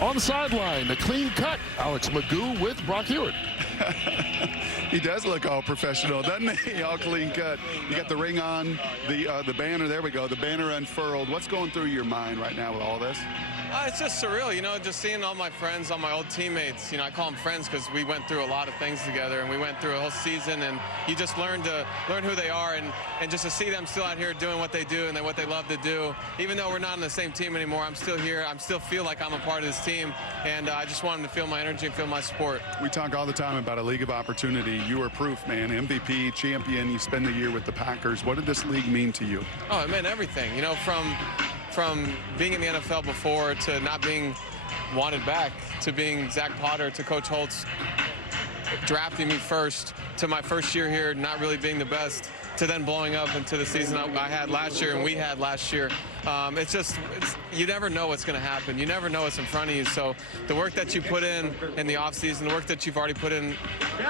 On the sideline, the clean cut, Alex Magoo with Brock Hewitt. He does look all professional, doesn't he? All clean cut. You got the ring on, the banner. There we go. The banner unfurled. What's going through your mind right now with all this? It's just surreal, you know, just seeing all my friends, all my old teammates. You know, I call them friends because we went through a lot of things together, and we went through a whole season, and you just learn who they are, and just to see them still out here doing what they do and what they love to do. Even though we're not on the same team anymore, I'm still here. I still feel like I'm a part of this team, and I just want them to feel my energy and feel my support. We talk all the time about a league of opportunity. You are proof, man. MVP, champion. You spend the year with the Packers. What did this league mean to you? Oh, it meant everything. You know, from being in the NFL before to not being wanted back, to being Zach Potter, to Coach Holtz drafting me first, to my first year here not really being the best, to then blowing up into the season I had last year and we had last year. You never know what's going to happen. You never know what's in front of you. So the work that you put in the offseason, the work that you've already put in,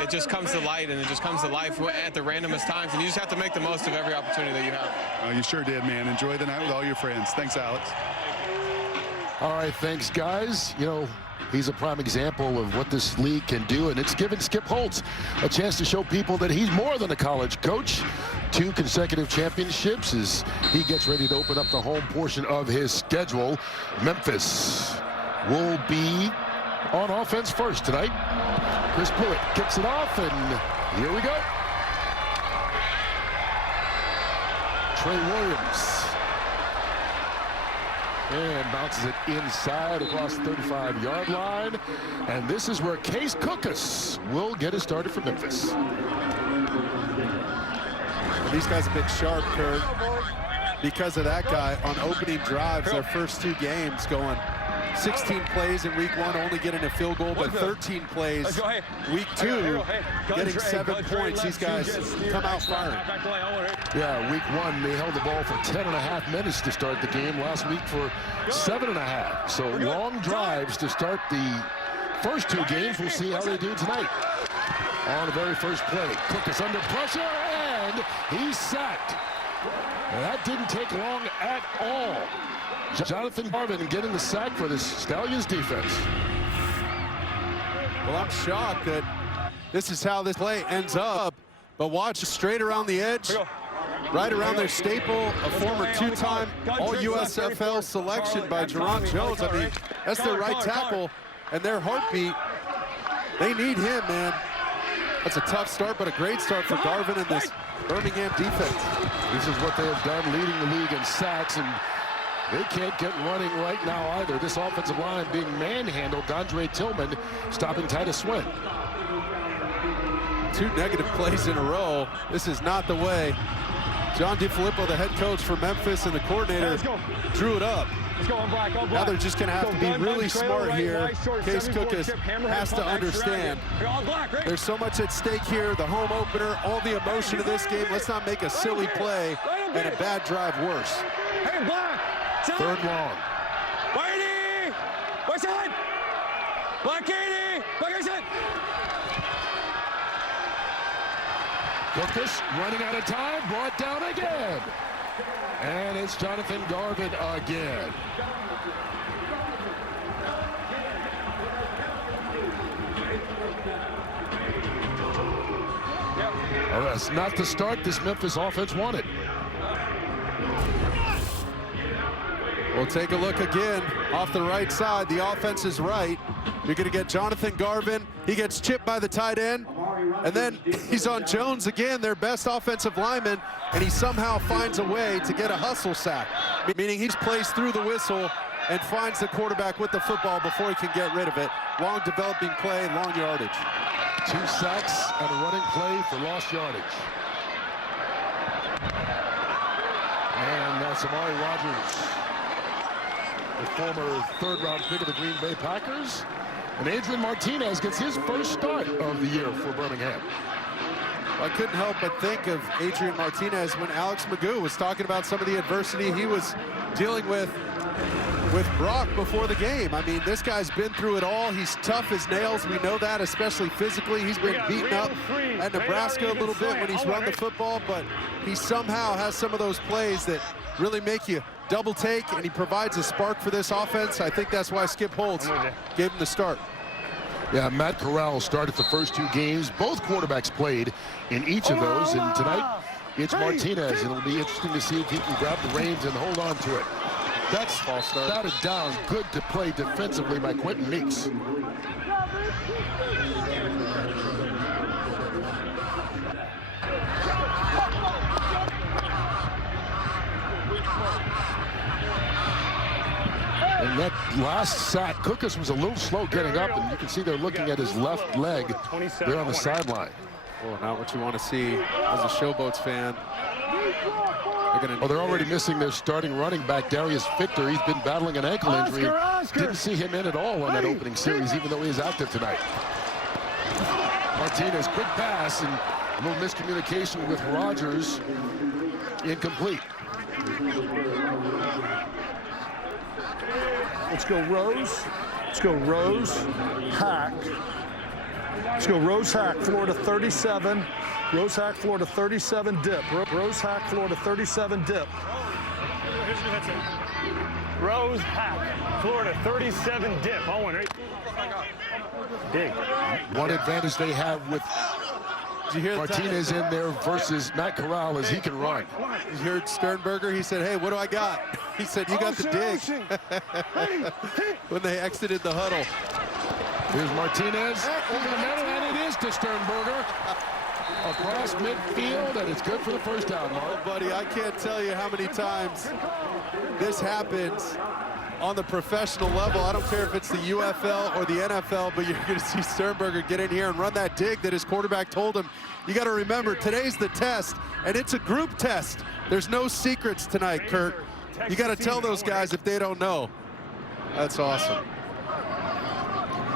it just comes to light and it just comes to life at the randomest times. And you just have to make the most of every opportunity that you have. Oh, you sure did, man. Enjoy the night with all your friends. Thanks, Alex. All right, thanks, guys. You know, he's a prime example of what this league can do, and it's given Skip Holtz a chance to show people that he's more than a college coach. 2 consecutive championships as he gets ready to open up the home portion of his schedule. Memphis will be on offense first tonight. Chris Pruitt kicks it off, and here we go. Trey Williams. And bounces it inside across the 35-yard line. And this is where Case Cookus will get it started for Memphis. These guys have been sharp, Kurt, because of that guy on opening drives, their first 2 games going 16 plays in week 1, only getting a field goal, but 13 plays week 2, getting 7 points. These guys come out firing. Yeah, week 1, they held the ball for 10.5 minutes to start the game. Last week for 7.5. So long drives to start the first 2 games. We'll see how they do tonight. On the very first play, Cook is under pressure, and he's sacked. And that didn't take long at all. Jonathan Garvin getting the sack for this Stallions defense. Well, I'm shocked that this is how this play ends up. But watch, straight around the edge, right around their staple, a former 2-time All-USFL selection by Jerron Jones. I mean, that's their right tackle, and their heartbeat. They need him, man. That's a tough start, but a great start for Garvin and this Birmingham defense. This is what they have done, leading the league in sacks, and they can't get running right now either. This offensive line being manhandled. Dondre Tillman stopping Titus Swen. 2 negative plays in a row. This is not the way. John DeFilippo, the head coach for Memphis, and the coordinator drew it up. Now they're just going to have to be really smart here. Case Cookus has to understand there's so much at stake here. The home opener, all the emotion of this game. Let's not make a silly play and a bad drive worse. 3rd long. Whitey! What's that? Black Katie! Black Katie! Cookus running out of time, brought down again. And it's Jonathan Garvin again. Well, that's not the start this Memphis offense wanted. We'll take a look again off the right side. The offense is right. You're going to get Jonathan Garvin. He gets chipped by the tight end. And then he's on Jones again, their best offensive lineman, and he somehow finds a way to get a hustle sack, meaning he's placed through the whistle and finds the quarterback with the football before he can get rid of it. Long developing play, long yardage. 2 sacks and a running play for lost yardage. And that's Amari Rogers, the former 3rd-round pick of the Green Bay Packers. And Adrian Martinez gets his first start of the year for Birmingham. I couldn't help but think of Adrian Martinez when Alex Magoo was talking about some of the adversity he was dealing with Brock before the game. I mean, this guy's been through it all. He's tough as nails. We know that, especially physically. He's been beaten up at Nebraska a little bit when he's run the football, but he somehow has some of those plays that really make you double take, and he provides a spark for this offense. I think that's why Skip Holtz gave him the start. Yeah, Matt Corral started the first 2 games. Both quarterbacks played in each of those, and tonight it's Martinez, and it'll be interesting to see if he can grab the reins and hold on to it. That's false start. Batted down. Good to play defensively by Quentin Meeks. And that last sack, Cookus was a little slow getting up, and you can see they're looking at his left leg there on the sideline. Well, not what you want to see as a Showboats fan. They're already missing their starting running back, Darius Victor. He's been battling an ankle injury. Didn't see him in at all on that opening series, even though he is active tonight. Martinez, quick pass, and a little miscommunication with Rogers. Incomplete. Let's go Rose. Let's go Rose, Hack. Let's go Rose, Hack, Florida 37. Rose, Hack, Florida 37, dip. Rose, Hack, Florida 37, dip. Rose, Hack, Florida 37, dip. Owen, right? Dig. One advantage they have with Martinez in there versus Matt Corral is he can run. You heard Sternberger, he said, hey, what do I got? He said, you got the dig. When they exited the huddle. Here's Martinez over the middle, and it is to Sternberger. Across midfield, and it's good for the first down, Mark. Oh, buddy, I can't tell you how many times this happens on the professional level. I don't care if it's the UFL or the NFL, but you're going to see Sternberger get in here and run that dig that his quarterback told him. You got to remember, today's the test, and it's a group test. There's no secrets tonight, Kurt. You got to tell those guys if they don't know. That's awesome.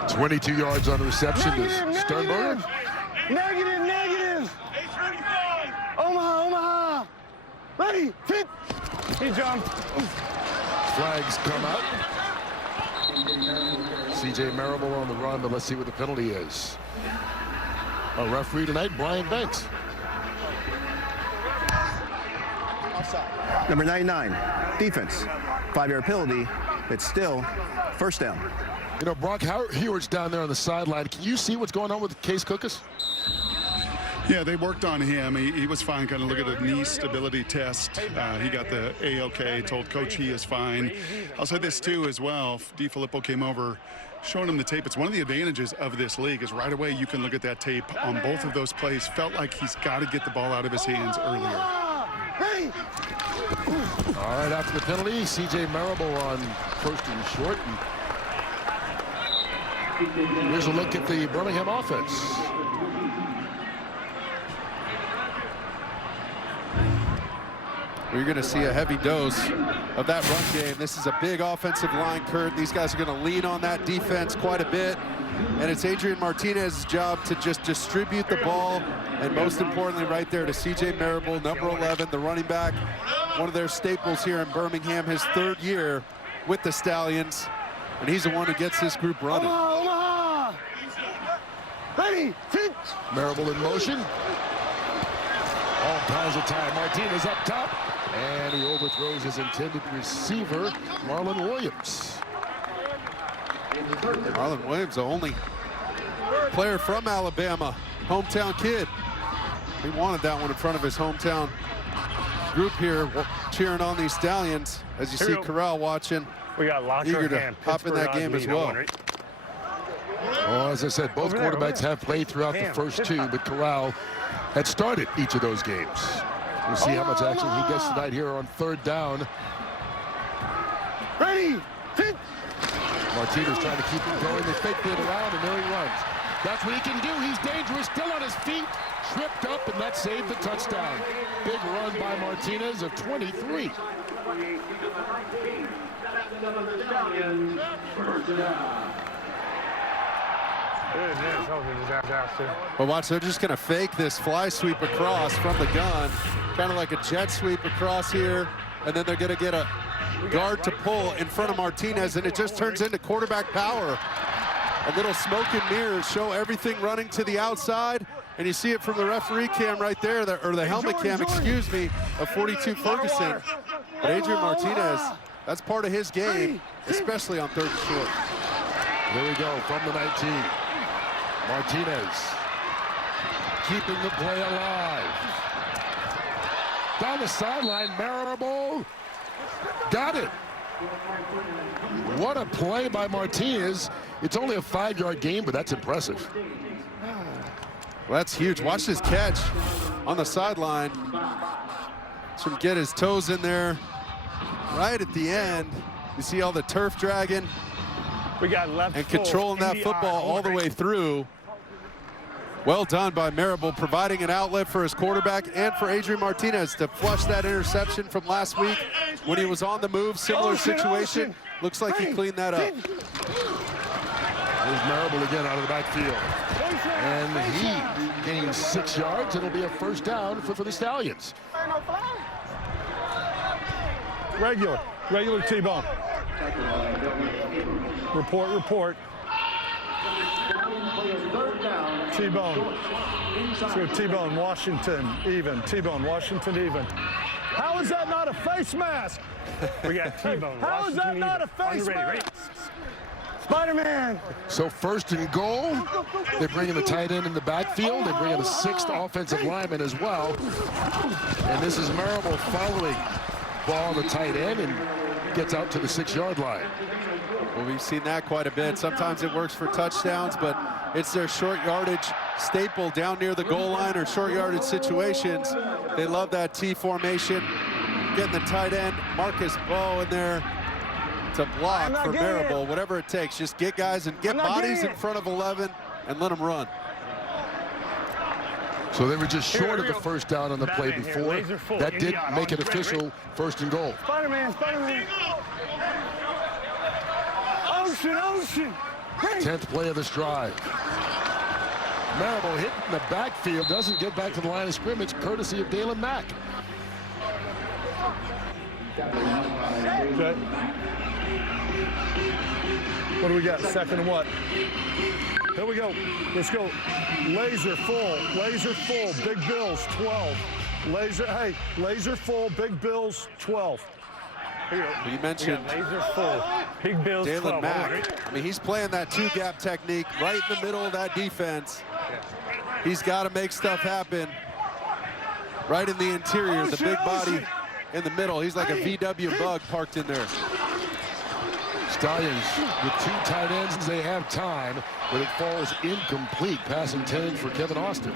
22 yards on the reception to Sternberger. Negative. Omaha. Ready, fit. He jumped. Flags come out. C.J. Marable on the run, but let's see what the penalty is. A referee tonight, Brian Banks. Number 99, defense. 5-yard penalty. It's still first down. You know, Brock Heward's down there on the sideline. Can you see what's going on with Case Cookus? Yeah, they worked on him. He was fine. Kind of look at the knee stability test. He got the A-OK, told coach he is fine. I'll say this too as well. DiFilippo came over, showing him the tape. It's one of the advantages of this league is right away you can look at that tape on both of those plays. Felt like he's got to get the ball out of his hands earlier. All right, after the penalty, C.J. Marable on first and short. And here's a look at the Birmingham offense. We're going to see a heavy dose of that run game. This is a big offensive line, Kurt. These guys are going to lean on that defense quite a bit. And it's Adrian Martinez's job to just distribute the ball. And most importantly, right there to C.J. Marable, number 11, the running back. One of their staples here in Birmingham, his 3rd year with the Stallions. And he's the one who gets this group running. Omaha. Ready, fit. Marable in motion. All kinds of time. Martinez up top. And he overthrows his intended receiver, Marlon Williams. Marlon Williams, the only player from Alabama, hometown kid. He wanted that one in front of his hometown group here, cheering on these Stallions. As you see Corral watching, We got locker eager to hand. hop in that game as well. Well, as I said, both quarterbacks have played throughout the first 2, but Corral had started each of those games. We'll see how much action he gets tonight here on 3rd down. Ready, fit. Martinez trying to keep him going. They fake it around, and there he runs. That's what he can do. He's dangerous, still on his feet, tripped up, and that saved the touchdown. Big run by Martinez of 23. But watch, they're just going to fake this fly sweep across from the gun, kind of like a jet sweep across here, and then they're going to get a guard to pull in front of Martinez, and it just turns into quarterback power. A little smoke and mirrors show everything running to the outside, and you see it from the referee cam right there, or the helmet cam, excuse me, of 42 Ferguson. But Adrian Martinez, that's part of his game, especially on 3rd and short. Here we go from the 19. Martinez keeping the play alive. Down the sideline, Marable got it. What a play by Martinez. It's only a 5-yard gain, but that's impressive. Well, that's huge. Watch this catch on the sideline. Should get his toes in there right at the end. You see all the turf dragging. We got left and controlling that football all the way through. Well done by Marable, providing an outlet for his quarterback and for Adrian Martinez to flush that interception from last week when he was on the move. Similar situation. Looks like he cleaned that up. There's Marable again out of the backfield. And he gains 6 yards. It'll be a first down for the Stallions. Regular T-bone. Report. T-bone. So T-bone, Washington, even. T-bone, Washington, even. How is that not a face mask? We got T-bone. How is that not a face mask? Spider-Man. So 1st and goal. They bring in the tight end in the backfield. They bring in a 6th offensive lineman as well. And this is Marable following ball the tight end and gets out to the 6-yard line. Well, we've seen that quite a bit. Sometimes it works for touchdowns, but it's their short yardage staple down near the goal line or short yardage situations. They love that T formation. Getting the tight end, Marcus Bowe, in there to block for Marable, whatever it takes. Just get guys and get bodies in front of 11 and let them run. So they were just short of the first down on the play before. That did make it official 1st and goal. Spider-Man. Ocean. 10th play of this drive. Marable hit in the backfield, doesn't get back to the line of scrimmage, courtesy of Dalen Mack. Okay. What do we got? 2nd and what? Here we go. Let's go. Laser full. Big Bills, 12. Laser full. Big Bills, 12. You mentioned laser full. Big Bills, Dalen 12. Mack. I mean, he's playing that 2-gap technique right in the middle of that defense. He's got to make stuff happen right in the interior, the big body in the middle. He's like a VW bug parked in there. Stallions with 2 tight ends. They have time, but it falls incomplete. Pass intended for Kevin Austin.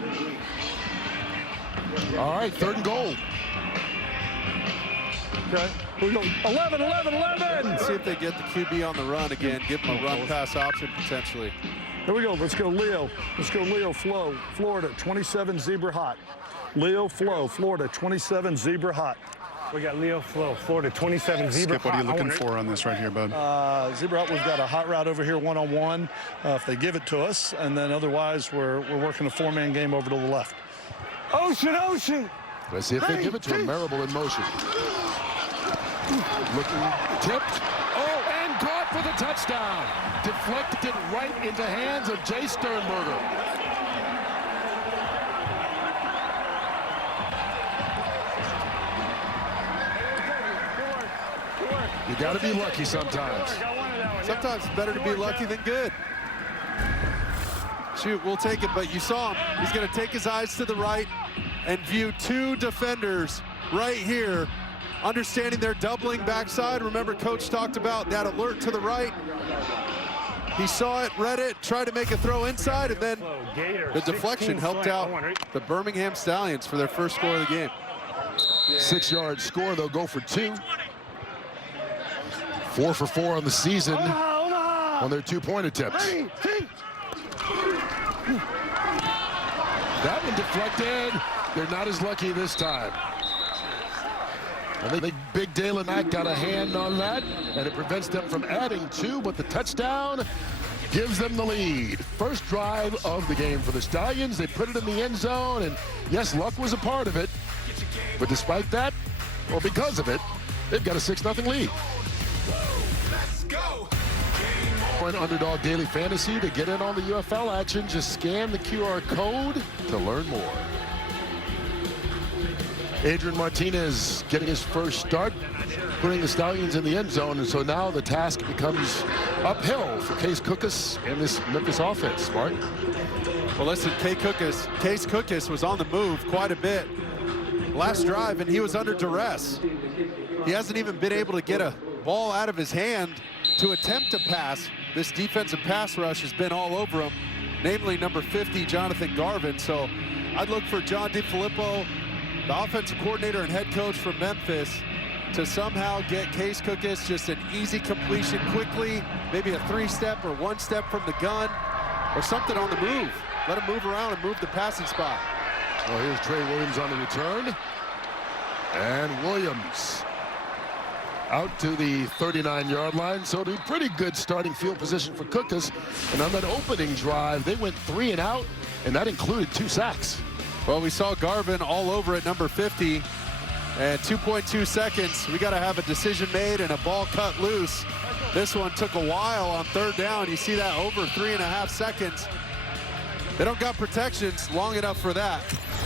All right, 3rd and goal. Okay. We go 11. Let's see if they get the QB on the run again. Give him a run-pass option potentially. Here we go. Let's go Leo Flow, Florida, 27 Zebra Hot. Leo Flow, Florida, 27 Zebra Hot. We got Leo Flow, Florida, 27 Zebra Skip, what are you looking for on this right here, bud? Zebra Hot, we've got a hot route over here, one-on-one, if they give it to us, and then otherwise we're working a 4-man game over to the left. Ocean. Let's see if they give it to him. Marable in motion. Looking, tipped. Oh, and caught for the touchdown. Deflected right into hands of Jay Sternberger. You got to be lucky sometimes. Sometimes it's better to be lucky than good. Shoot, we'll take it, but you saw him. He's going to take his eyes to the right and view 2 defenders right here, understanding they're doubling backside. Remember, Coach talked about that alert to the right. He saw it, read it, tried to make a throw inside, and then the deflection helped out the Birmingham Stallions for their first score of the game. 6-yard score. They'll go for 2. 4 for 4 on the season on their 2-point attempts. That one deflected. They're not as lucky this time. I think big Dalen Mack got a hand on that, and it prevents them from adding 2, but the touchdown gives them the lead. First drive of the game for the Stallions. They put it in the end zone, and yes, luck was a part of it. But despite that, or because of it, they've got a 6-0 lead. Underdog Daily Fantasy. To get in on the UFL action, just scan the QR code to learn more. Adrian Martinez getting his first start, putting the Stallions in the end zone, and so now the task becomes uphill for Case Cookus and this Memphis offense, Mark. Well, listen, Case Cookus was on the move quite a bit last drive, and he was under duress. He hasn't even been able to get a ball out of his hand to attempt to pass. This defensive pass rush has been all over him, namely number 50, Jonathan Garvin. So I'd look for John DeFilippo, the offensive coordinator and head coach from Memphis, to somehow get Case Cookus just an easy completion quickly, maybe a 3-step or 1-step from the gun, or something on the move. Let him move around and move the passing spot. Well, here's Trey Williams on the return. And Williams out to the 39-yard line. So it'll be pretty good starting field position for Cookus. And on that opening drive, they went 3 and out, and that included 2 sacks. Well, we saw Garvin all over at number 50. And 2.2 seconds, we got to have a decision made and a ball cut loose. This one took a while on 3rd down. You see that over 3.5 seconds. They don't got protections long enough for that.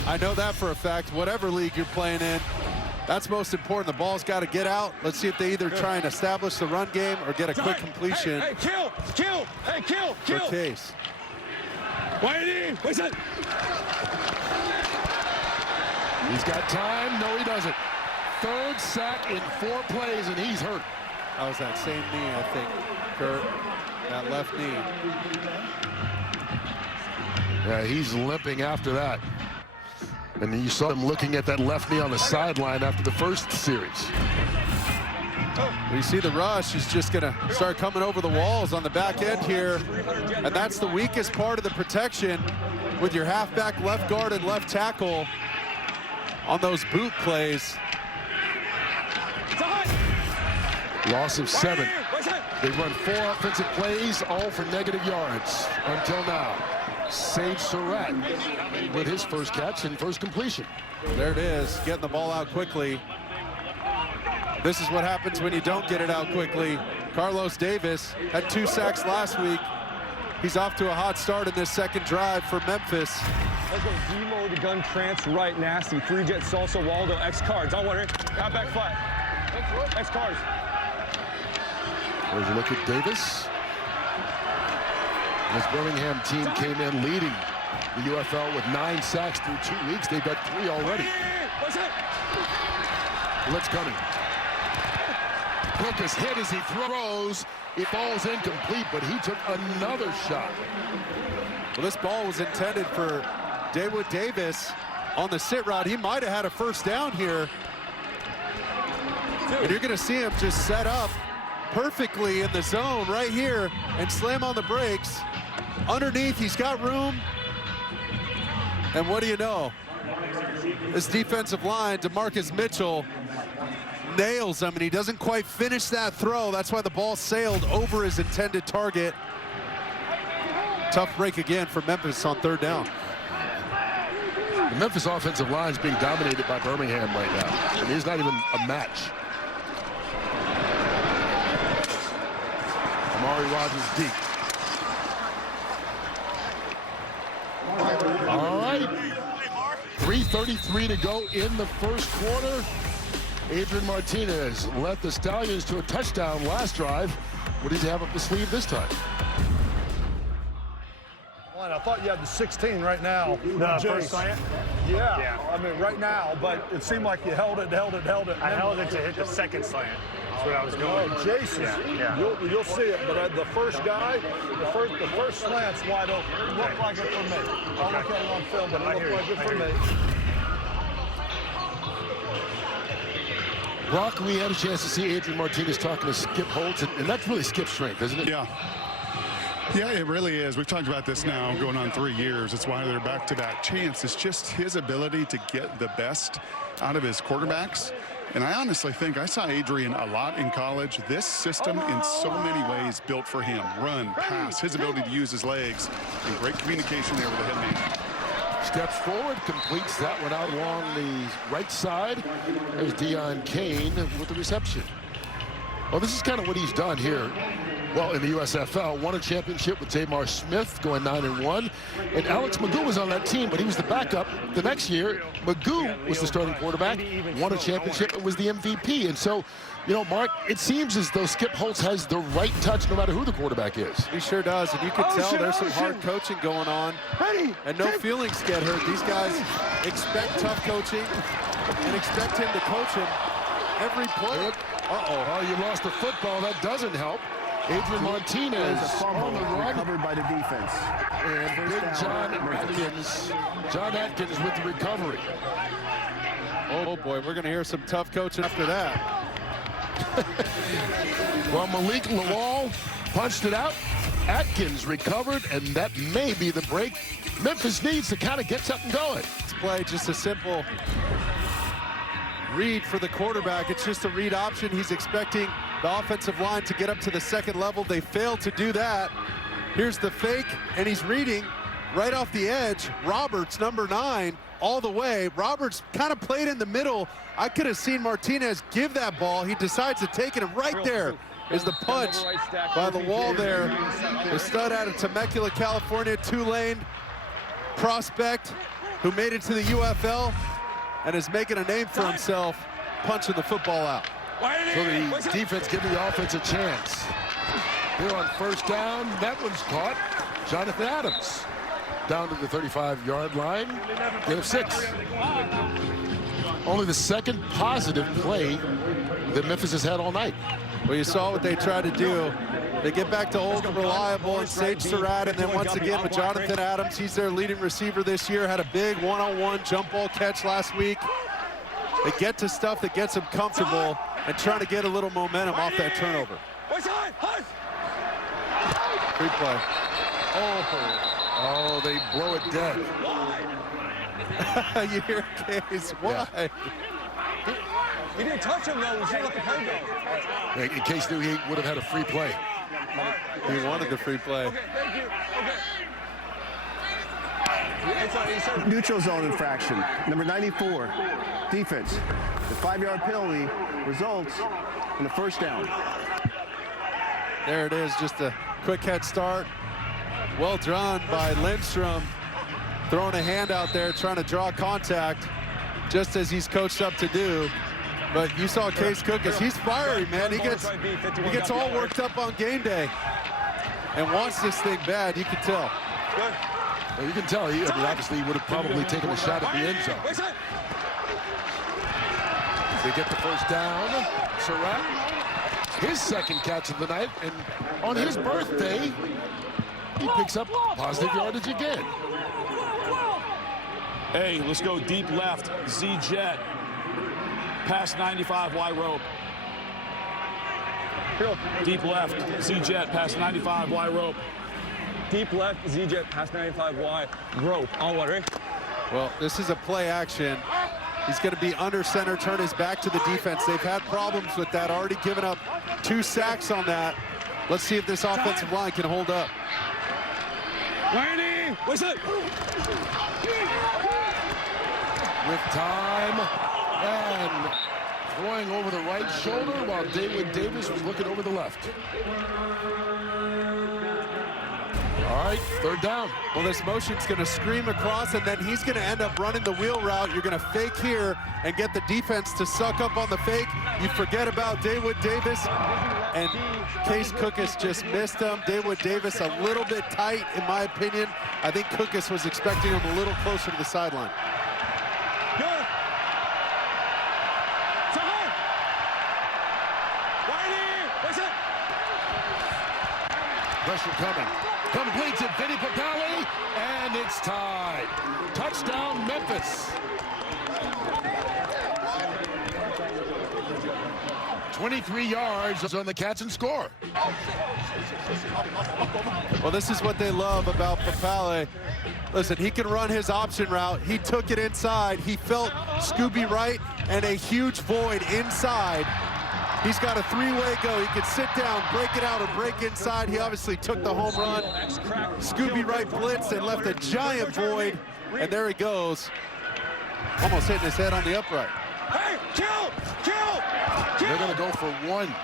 I know that for a fact. Whatever league you're playing in, that's most important. The ball's got to get out. Let's see if they either try and establish the run game or get a quick completion. Hey, kill! Hey, kill! For Case. Wait, what's that? He's got time. No, he doesn't. 3rd sack in 4 plays, and he's hurt. That was that same knee, I think, Kurt. That left knee. Yeah, he's limping after that. And you saw him looking at that left knee on the sideline after the first series. You see the rush is just going to start coming over the walls on the back end here. And that's the weakest part of the protection with your halfback, left guard, and left tackle on those boot plays. Loss of 7. They run 4 offensive plays, all for negative yards until now. Sage Surratt with his first catch and first completion. There it is, getting the ball out quickly. This is what happens when you don't get it out quickly. Carlos Davis had 2 sacks last week. He's off to a hot start in this 2nd drive for Memphis. Let's go Demo, the gun, trance, right, nasty. 3-jet, salsa, Waldo, X cards. Don't worry. Out back flat. X cards. There's a look at Davis. This Birmingham team came in leading the UFL with 9 sacks through 2 weeks. They've got 3 already. What's that? Blitz coming. Cookus hit as he throws. It falls incomplete, but he took another shot. Well, this ball was intended for Dawood Davis on the sit route. He might have had a 1st down here. And you're going to see him just set up perfectly in the zone right here and slam on the brakes. Underneath, he's got room. And what do you know? This defensive line, DeMarcus Mitchell, nails him, and he doesn't quite finish that throw. That's why the ball sailed over his intended target. Tough break again for Memphis on 3rd down. The Memphis offensive line is being dominated by Birmingham right now. And he's not even a match. Amari Rogers deep. All right. 3:33 to go in the 1st quarter. Adrian Martinez led the Stallions to a touchdown last drive. What does he have up his sleeve this time? I thought you had the 16 right now. The first slant? Yeah, I mean, right now, but it seemed like you held it. I held it to hit the 2nd slant. That's what I was going. Oh, Jason, yeah. You'll see it, but the first guy, the first slant's wide open. It looked like it for me. I'll look at it on film, but it looked like it for me. Brock, we had a chance to see Adrian Martinez talking to Skip Holtz, and that's really Skip's strength, isn't it? Yeah. Yeah, it really is. We've talked about this now going on 3 years. It's why they're back-to-back champs. It's just his ability to get the best out of his quarterbacks. And I honestly think I saw Adrian a lot in college. This system in so many ways built for him. Run, pass, his ability to use his legs, and great communication there with the head man. Steps forward, completes that one out along the right side. There's Deion Kane with the reception. Well, this is kind of what he's done here. well, in the USFL, won a championship with Jamar Smith, going 9-1. And Alex Magoo was on that team, but he was the backup. The next year, Magoo was the starting quarterback, won a championship, and was the MVP. And so, you know, Mark, it seems as though Skip Holtz has the right touch no matter who the quarterback is. He sure does, and you can tell there's some hard coaching going on. And no feelings get hurt. These guys expect tough coaching and expect him to coach him every play. Oh, you lost the football. That doesn't help. Adrian Martinez on the run. Covered by the defense. And big John Atkins with the recovery. Oh boy, we're going to hear some tough coaching after that. Well, Malik Lawal punched it out. Atkins recovered, and that may be the break Memphis needs to kind of get something going. This play, just a simple read for the quarterback. It's just a read option. He's expecting the offensive line to get up to the second level. They failed to do that. Here's the fake, and he's reading right off the edge. Roberts, number 9, all the way. Roberts kind of played in the middle. I could have seen Martinez give that ball. He decides to take it, and right there is the punch by the wall there. The stud out of Temecula, California, Tulane prospect who made it to the UFL and is making a name for himself, punching the football out. So the defense giving the offense a chance. Here on first down, that one's caught. Jonathan Adams down to the 35-yard line. Get of 6. Only the second positive play that Memphis has had all night. Well, you saw what they tried to do. They get back to old and reliable and Sage Surratt, and then once again with Jonathan Adams, he's their leading receiver this year, had a big one-on-one jump ball catch last week. They get to stuff that gets them comfortable and trying to get a little momentum off that turnover. Free play. Oh, they blow it dead. You hear Case, why? Yeah. He didn't touch him, though. He should let the play go. In case knew he would have had a free play. He wanted the free play. Okay, thank you. Okay. Neutral zone infraction. Number 94, defense. The 5-yard penalty results in a first down. There it is, just a quick head start. Well drawn by Lindstrom. Throwing a hand out there, trying to draw contact, just as he's coached up to do. But you saw Case Cook as he's fiery, man. He gets all worked up on game day and wants this thing bad. You can tell. Well, you can tell. I mean, obviously, he would have probably taken a shot at the end zone. They get the first down. Surratt, his second catch of the night, and on his birthday, he picks up positive yardage again. Hey, let's go deep left. Z-Jet. Past 95 Y rope. Deep left. Z-Jet past 95 Y rope. Deep left, Z-Jet past 95 Y rope. On what, Rick? Well, this is a play action. He's going to be under center, turn his back to the defense. They've had problems with that, already given up 2 sacks on that. Let's see if this offensive line can hold up. Laney, what's it? With time and throwing over the right shoulder while David Davis was looking over the left. All right, third down. Well, this motion's going to scream across, and then he's going to end up running the wheel route. You're going to fake here and get the defense to suck up on the fake. You forget about David Davis, and Case Cookus just missed him. David Davis a little bit tight, in my opinion. I think Cookus was expecting him a little closer to the sideline. Pressure coming. Completes it, Vinny Papale, and it's tied. Touchdown, Memphis. 23 yards on the catch and score. Well, this is what they love about Papale. Listen, he can run his option route. He took it inside. He felt Scooby right and a huge void inside. He's got a 3-way go. He can sit down, break it out, or break inside. He obviously took the home run. Scooby right blitz and left a giant void. And there he goes. Almost hitting his head on the upright. Hey, kill! They're going to go for 1.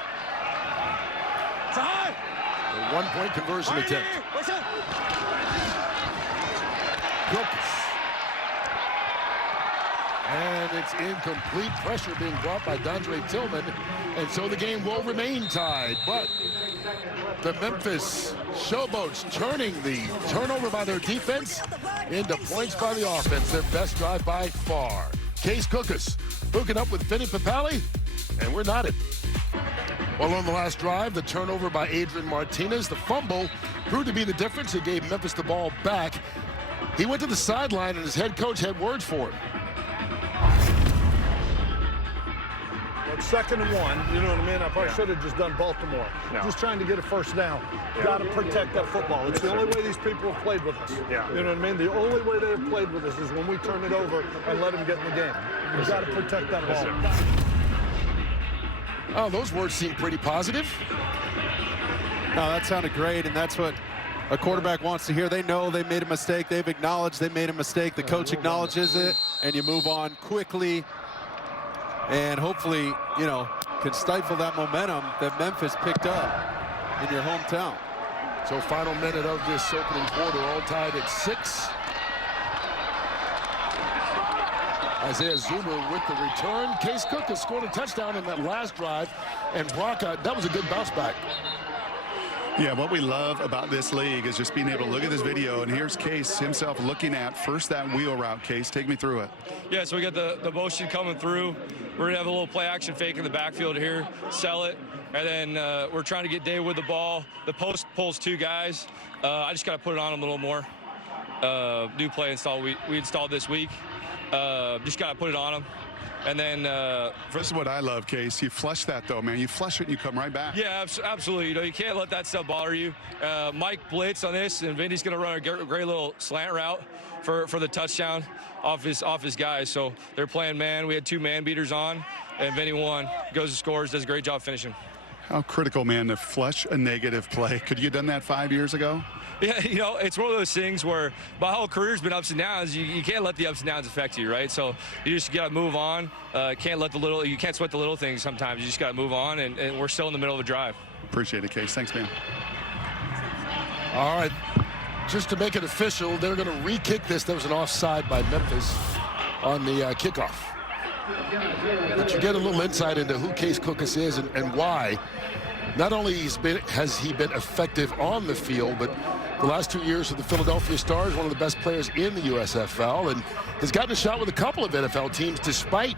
A one-point conversion attempt. Cooks. And it's incomplete. Pressure being brought by Dondre Tillman. And so the game will remain tied. But the Memphis Showboats turning the turnover by their defense into points by the offense. Their best drive by far. Case Cookus hooking up with Vinny Papali, and we're knotted. Well, on the last drive, the turnover by Adrian Martinez. The fumble proved to be the difference. It gave Memphis the ball back. He went to the sideline, and his head coach had words for him. Second and 1, you know what I mean? I probably should have just done Baltimore. Just trying to get a first down. Got to protect that football. It's the only way these people have played with us. You know what I mean? The only way they have played with us is when we turn it over and let them get in the game. You've got to protect that ball. Oh, those words seem pretty positive. No, that sounded great, and that's what a quarterback wants to hear. They know they made a mistake. They've acknowledged they made a mistake. The coach acknowledges it, and you move on quickly. And hopefully, you know, can stifle that momentum that Memphis picked up in your hometown. So final minute of this opening quarter, all tied at 6. Isaiah Zuber with the return. Case Cook has scored a touchdown in that last drive. And Braca, that was a good bounce back. Yeah, what we love about this league is just being able to look at this video, and here's Case himself looking at first that wheel route. Case, take me through it. Yeah, so we got the motion coming through. We're going to have a little play action fake in the backfield here, sell it, and then we're trying to get Dave with the ball. The post pulls 2 guys. I just got to put it on him a little more. New play install we installed this week. Just got to put it on him. And then this is what I love, Case. You flush that, though, man. You flush it and you come right back. Yeah, absolutely. You know, you can't let that stuff bother you. Mike blitz on this, and Vinny's going to run a great little slant route for the touchdown off his guys. So they're playing man. We had 2 man beaters on, and Vinny won. Goes and scores. Does a great job finishing. How critical, man, to flush a negative play. Could you have done that 5 years ago? Yeah, you know, it's one of those things where my whole career's been ups and downs. You can't let the ups and downs affect you, right? So you just got to move on. You can't sweat the little things sometimes. You just got to move on, and we're still in the middle of a drive. Appreciate it, Case. Thanks, man. All right, just to make it official, they're going to re-kick this. There was an offside by Memphis on the kickoff. But you get a little insight into who Case Cookus is and why. Not only has he been effective on the field, but the last 2 years with the Philadelphia Stars, one of the best players in the USFL, and has gotten a shot with a couple of NFL teams despite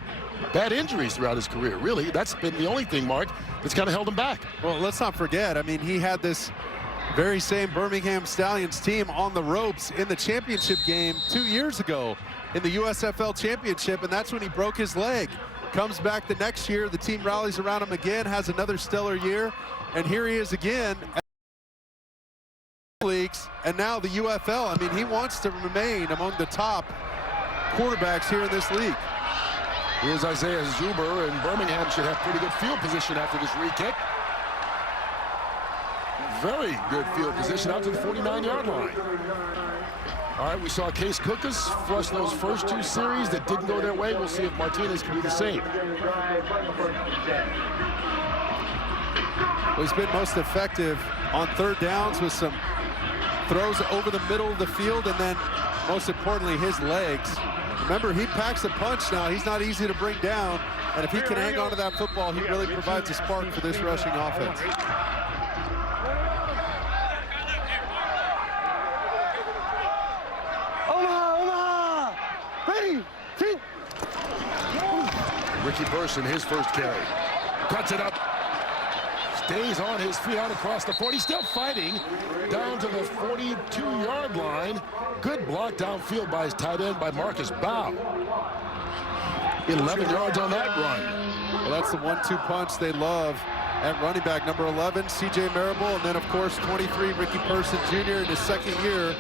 bad injuries throughout his career. Really, that's been the only thing, Mark, that's kind of held him back. Well, let's not forget, I mean, he had this very same Birmingham Stallions team on the ropes in the championship game 2 years ago in the USFL championship, and that's when he broke his leg. Comes back the next year, the team rallies around him again, has another stellar year, and here he is again at the leagues, and now the UFL. I mean, he wants to remain among the top quarterbacks here in this league. Here's Isaiah Zuber, and Birmingham should have pretty good field position after this re-kick. Very good field position out to the 49-yard line. All right, we saw Case Cookus flush those first 2 series that didn't go their way. We'll see if Martinez can do the same. Well, he's been most effective on 3rd downs with some throws over the middle of the field, and then most importantly, his legs. Remember, he packs a punch now. He's not easy to bring down, and if he can hang on to that football, he really provides a spark for this rushing offense. Ricky Person, his first carry. Cuts it up. Stays on his feet out across the 40. Still fighting down to the 42-yard line. Good block downfield by his tight end by Marcus Bow. 11 yards on that run. Well, that's the 1-2 punch they love at running back. Number 11, C.J. Marable, and then, of course, 23, Ricky Person Jr. in his 2nd year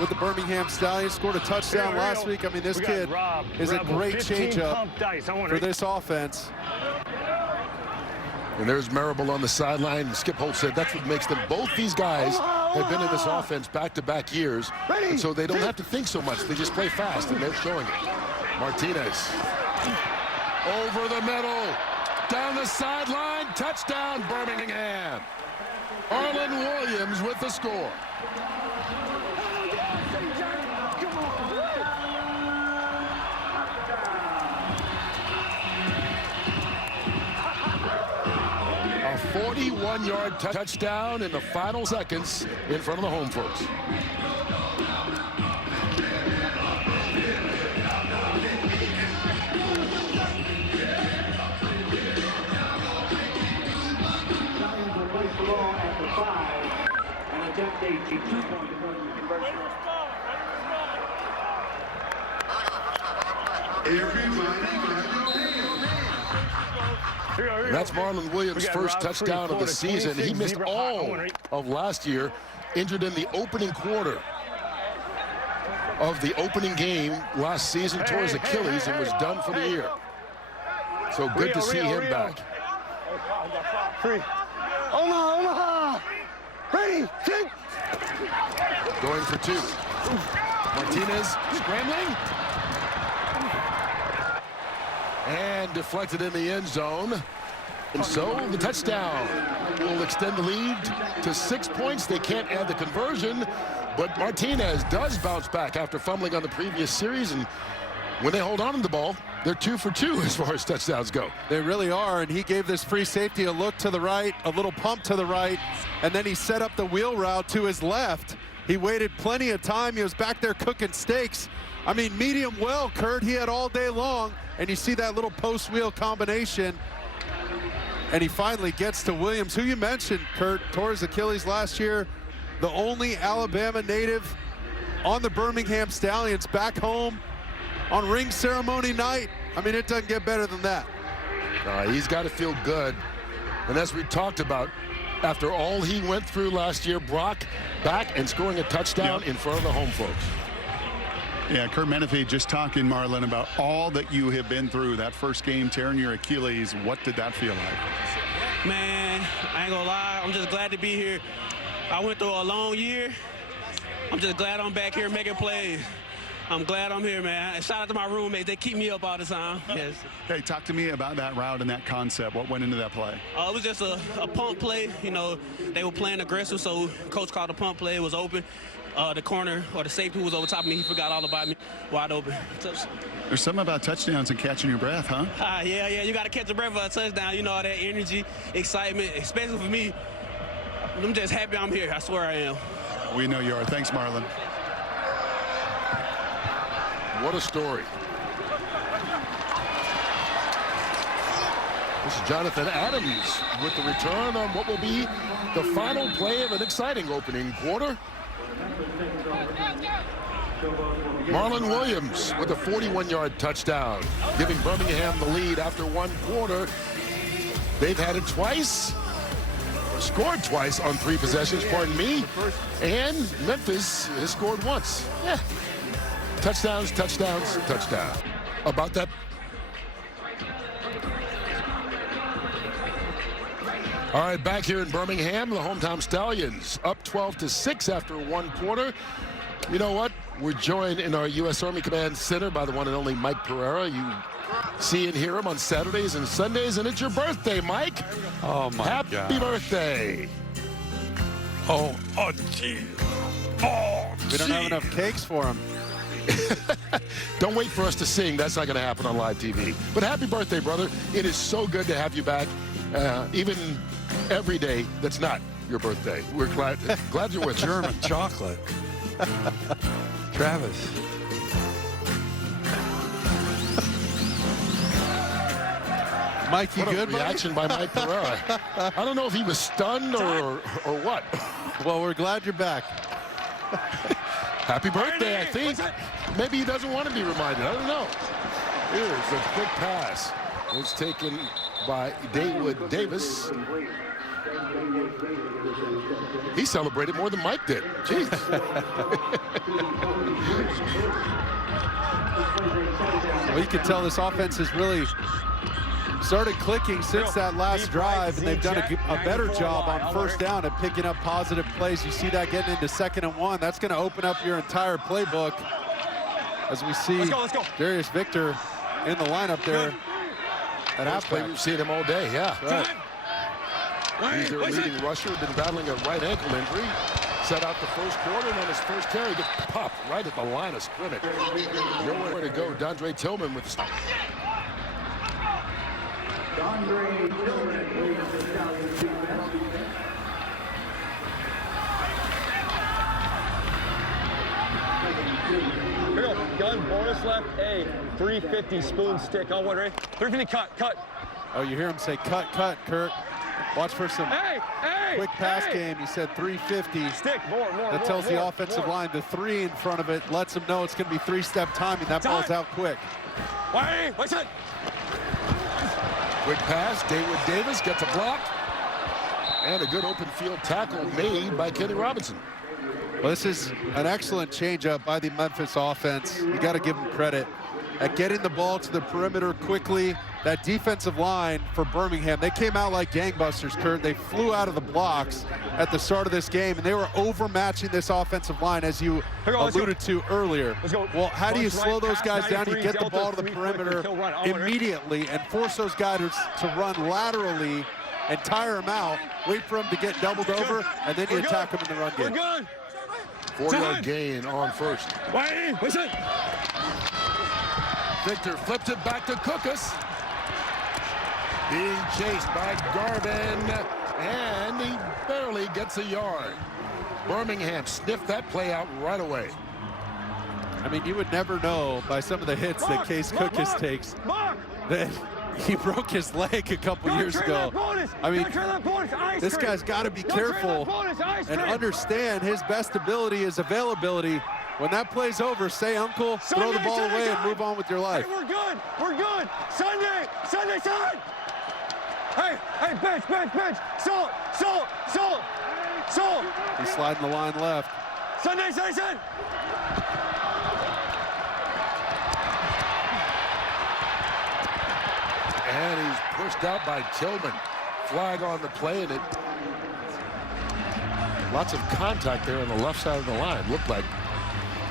with the Birmingham Stallions. Scored a touchdown last week. I mean, this kid is a great changeup for this offense. And there's Marable on the sideline. And Skip Holt said that's what makes them. Both these guys have been in this offense back-to-back years. And so they don't have to think so much. They just play fast, and they're showing it. Martinez. Over the middle. Down the sideline. Touchdown, Birmingham. Marlon Williams with the score. A 41-yard touchdown in the final seconds in front of the home folks. And that's Marlon Williams' first touchdown of the season. He missed all of last year, injured in the opening quarter of the opening game last season, tore his Achilles and was done for the year. So good to see him back. Omaha! Ready, kick! Going for two. Martinez scrambling. And deflected in the end zone. And so the touchdown will extend the lead to 6 points. They can't add the conversion, but Martinez does bounce back after fumbling on the previous series. And when they hold on to the ball, they're 2 for 2 as far as touchdowns go. They really are, and he gave this free safety a look to the right, a little pump to the right, and then he set up the wheel route to his left. He waited plenty of time. He was back there cooking steaks. I mean, medium well, Kurt. He had all day long, and you see that little post wheel combination, and he finally gets to Williams, who you mentioned, Kurt, tore his Achilles last year. The only Alabama native on the Birmingham Stallions, back home on ring ceremony night. I mean, it doesn't get better than that. He's got to feel good. And as we talked about, after all he went through last year, Brock back and scoring a touchdown in front of the home folks. Yeah, Kurt Menefee just talking, Marlon, about all that you have been through. That first game, tearing your Achilles, what did that feel like? Man, I ain't gonna lie, I'm just glad to be here. I went through a long year. I'm just glad I'm back here making plays. I'm glad I'm here, man. And shout out to my roommates. They keep me up all the time. Yes. Hey, talk to me about that route and that concept. What went into that play? It was just a pump play. You know, they were playing aggressive, so coach called the pump play. It was open. The corner or the safety who was over top of me, he forgot all about me. Wide open. There's something about touchdowns and catching your breath, huh? Yeah. You got to catch your breath for a touchdown. You know, all that energy, excitement, especially for me. I'm just happy I'm here. I swear I am. We know you are. Thanks, Marlon. What a story. This is Jonathan Adams with the return on what will be the final play of an exciting opening quarter. Marlon Williams with a 41-yard touchdown, giving Birmingham the lead after one quarter. They've had it twice, scored twice on 3 possessions, pardon me, and Memphis has scored once. Yeah. Touchdowns, touchdowns, touchdown. About that. All right, back here in Birmingham, the hometown Stallions up 12-6 after one quarter. You know what? We're joined in our U.S. Army Command Center by the one and only Mike Pereira. You see and hear him on Saturdays and Sundays, and it's your birthday, Mike. Oh, my God. Happy birthday. Oh, gee. Oh, we don't have enough cakes for him. Don't wait for us to sing. That's not going to happen on live TV. But happy birthday, brother. It is so good to have you back, even every day that's not your birthday. We're glad you're with us. German chocolate. Travis. Mike, you what good, a reaction by Mike Pereira. I don't know if he was stunned or what. Well, we're glad you're back. Happy birthday, I think. Maybe he doesn't want to be reminded. I don't know. Here's a big pass. It's taken by David Davis. He celebrated more than Mike did. Jeez. Well, you can tell this offense has really started clicking since that last drive, and they've done a better job on first down at picking up positive plays. You see that getting into 2nd and 1. That's going to open up your entire playbook as we see Let's go. Darius Victor in the lineup there. We've seen him all day, yeah. Right. He's their leading rusher, been battling a right ankle injury. Set out the first quarter, and on his first carry, gets popped right at the line of scrimmage. Nowhere to go. Dondre Tillman with the stop. Dondre Tillman leads the Stallions defense. Here we go. Gun, bonus left, A. 350 spoon stick on one, right? 350 cut. Oh, you hear him say cut, Kurt. Watch for some quick pass game. He said 350. Stick, more. That tells the offensive line the 3 in front of it, lets them know it's going to be 3-step timing. That ball's out quick. What's it? Quick pass. David Davis gets a block. And a good open field tackle made by Kenny Robinson. Well, this is an excellent changeup by the Memphis offense. You got to give them credit at getting the ball to the perimeter quickly. That defensive line for Birmingham, they came out like gangbusters, Kurt. They flew out of the blocks at the start of this game, and they were overmatching this offensive line, as you alluded to earlier. Well, how do you slow those guys down? You get the ball to the perimeter immediately and force those guys to run laterally and tire them out, wait for them to get doubled over, and then you attack them in the run game. 4-yard gain on first. Victor flipped it back to Cookus. Being chased by Garvin, and he barely gets a yard. Birmingham sniffed that play out right away. I mean, you would never know by some of the hits that Case Cookus takes that he broke his leg a couple years ago. I mean, this guy's got to be careful and understand his best ability is availability. When that play's over, say uncle, throw the ball away and move on with your life. Hey, we're good. Sunday, son. Hey, bench. Salt. He's sliding the line left. Sunday, son. And he's pushed out by Tillman. Flag on the play, and lots of contact there on the left side of the line. Looked like.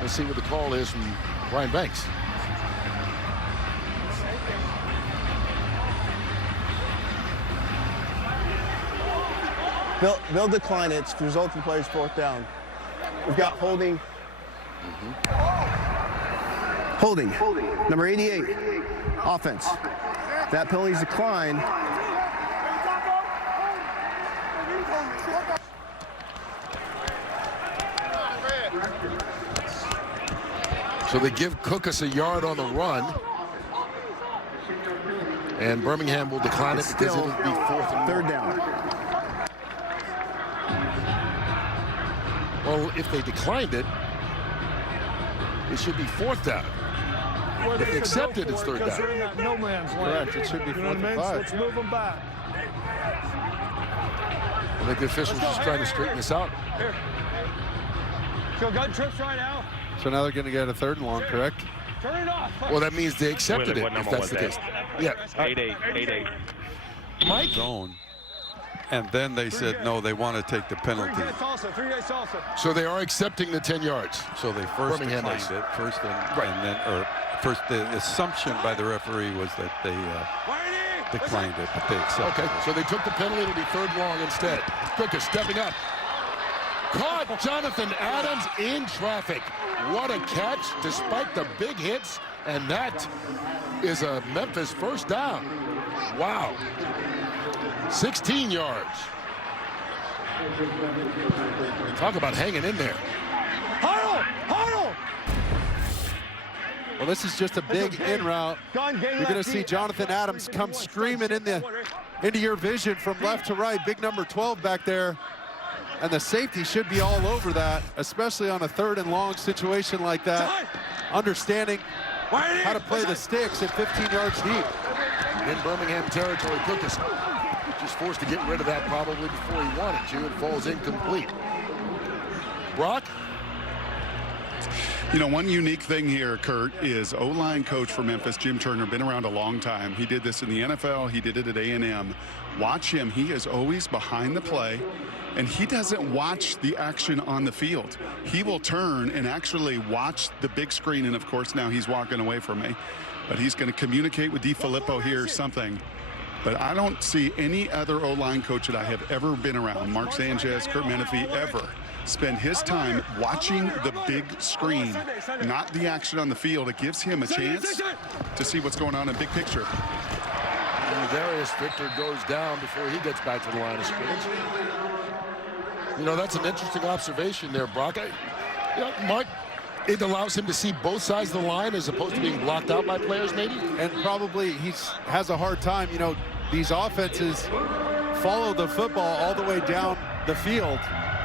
Let's see what the call is from Brian Banks. They'll decline it. It's the result of the play's fourth down. We've got holding. Holding. Number 88. Offense. That penalty's declined. So they give Cookus a yard on the run. And Birmingham will decline it because it'll be fourth and third down. Well, if they declined it, it should be fourth down. Well, if they accept it, it's third down. They're in that no man's land. Correct. It should be You know fourth what I and mean? So 5. let's move them back. I think the officials just trying to straighten this out. Here. So gun trips right now. So now they're going to get a third and long, correct? Turn it off. Well, that means they accepted it, if that's the case. Yeah. 8-8. Mike? Zone. And then they said, no, they want to take the penalty. 3-guy salsa. So they are accepting the 10 yards. So they first Birmingham declined is. it, first the assumption by the referee was that they declined it, but they accepted Okay, so they took the penalty. It'll be third long instead. Cookus stepping up. Caught Jonathan Adams in traffic. What a catch despite the big hits. And that is a Memphis first down. Wow. 16 yards. Talk about hanging in there. Huddle! Well, this is just a big in route. You're going to see Jonathan Adams come screaming into your vision from left to right. Big number 12 back there. And the safety should be all over that, especially on a third and long situation like that. Understanding how to play the sticks at 15 yards deep. In Birmingham territory, Cookus just forced to get rid of that probably before he wanted to. It falls incomplete. Brock? You know, one unique thing here, Kurt, is O-line coach for Memphis, Jim Turner, been around a long time. He did this in the NFL. He did it at A&M. Watch him. He is always behind the play, and he doesn't watch the action on the field. He will turn and actually watch the big screen, and, of course, now he's walking away from me. But he's going to communicate with DiFilippo here something. But I don't see any other O-line coach that I have ever been around, Mark Sanchez, Kurt Menefee, ever spend his time watching the big screen, not the action on the field. It gives him a chance to see what's going on in big picture. And Darius Victor goes down before he gets back to the line of scrimmage. You know, that's an interesting observation there, Brock. Mark, it allows him to see both sides of the line as opposed to being blocked out by players, maybe? And probably has a hard time. You know, these offenses follow the football all the way down the field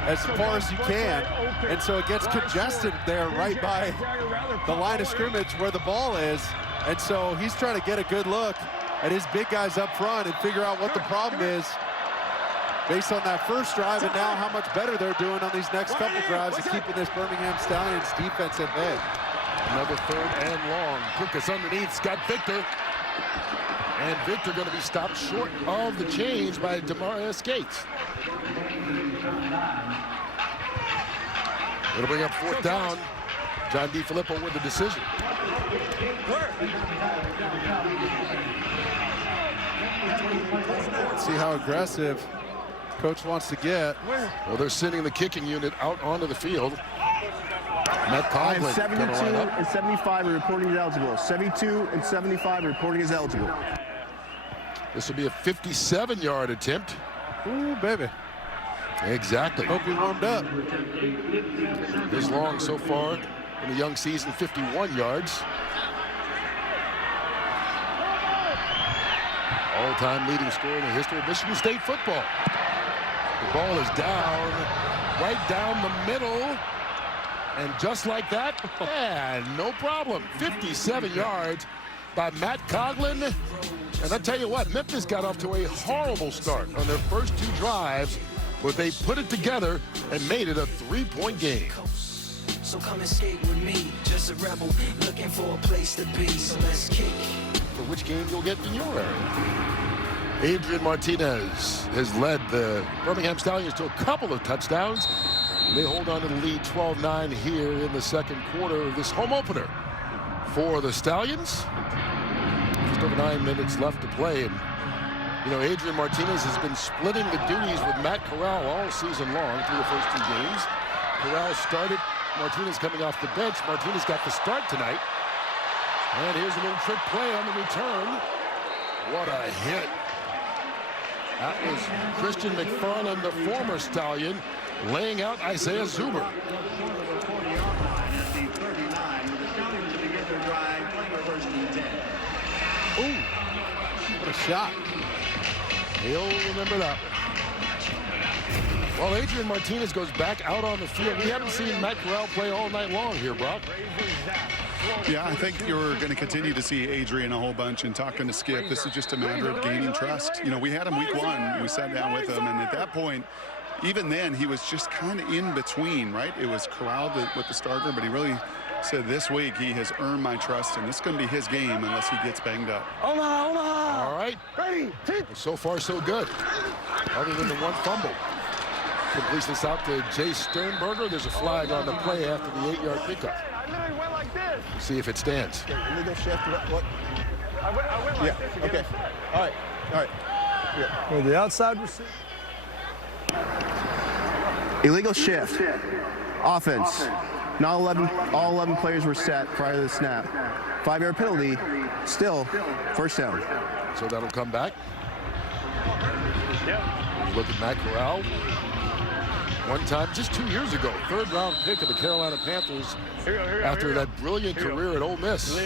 as far as you can, and so it gets congested there right by the line of scrimmage where the ball is, and so he's trying to get a good look at his big guys up front and figure out what the problem is based on that first drive, and now how much better they're doing on these next couple drives of keeping this Birmingham Stallions defense at bay. Another 3rd and long. Quickest underneath, Scott Victor. And Victor going to be stopped short of the chains by Demarius Gates. It'll bring up 4th down. John DeFilippo with the decision. Let's see how aggressive coach wants to get. Well, they're sending the kicking unit out onto the field. Matt Coughlin. 72 and 75 are reporting as eligible. 72 and 75 are reporting as eligible. This will be a 57-yard attempt. Ooh, baby. Exactly. Hope you warmed up. His long so far in the young season, 51 yards. All-time leading scorer in the history of Michigan State football. The ball is down, right down the middle. And just like that, no problem. 57 yards by Matt Coughlin. And I tell you what, Memphis got off to a horrible start on their first 2 drives, but they put it together and made it a 3-point game. So come and skate with me, just a rebel looking for a place to be. So let's kick. For which game you'll get in your area. Adrian Martinez has led the Birmingham Stallions to a couple of touchdowns. They hold on to the lead 12-9 here in the second quarter of this home opener for the Stallions. Just over 9 minutes left to play. And, you know, Adrian Martinez has been splitting the duties with Matt Corral all season long through the first 2 games. Corral started, Martinez coming off the bench. Martinez got the start tonight. And here's a little trick play on the return. What a hit. That was Christian McFarland, the former Stallion, laying out Isaiah Zuber. Ooh, what a shot. He'll remember that one. Well, Adrian Martinez goes back out on the field. We haven't seen Matt Corral play all night long here, Brock. Yeah, I think you're going to continue to see Adrian a whole bunch, and talking to Skip, this is just a matter of gaining trust. You know, we had him week 1. We sat down with him, and at that point, even then, he was just kind of in between, right? It was Corral with the starter, but he really said this week he has earned my trust, and this is going to be his game unless he gets banged up. All right. So far, so good. Other than the 1 fumble. Completes this out to Jay Sternberger. There's a flag on the play after the 8-yard pickup. I literally went like this. See if it stands. Illegal shift. What? I went like this. Okay. All right. Yeah. Well, the outside receiver. Illegal shift. Offense. Not 11. All 11 players were set prior to the snap. 5-yard penalty. Still, 1st down. So that'll come back. Look at Matt Corral. One time, just 2 years ago, 3rd-round pick of the Carolina Panthers after that brilliant career at Ole Miss.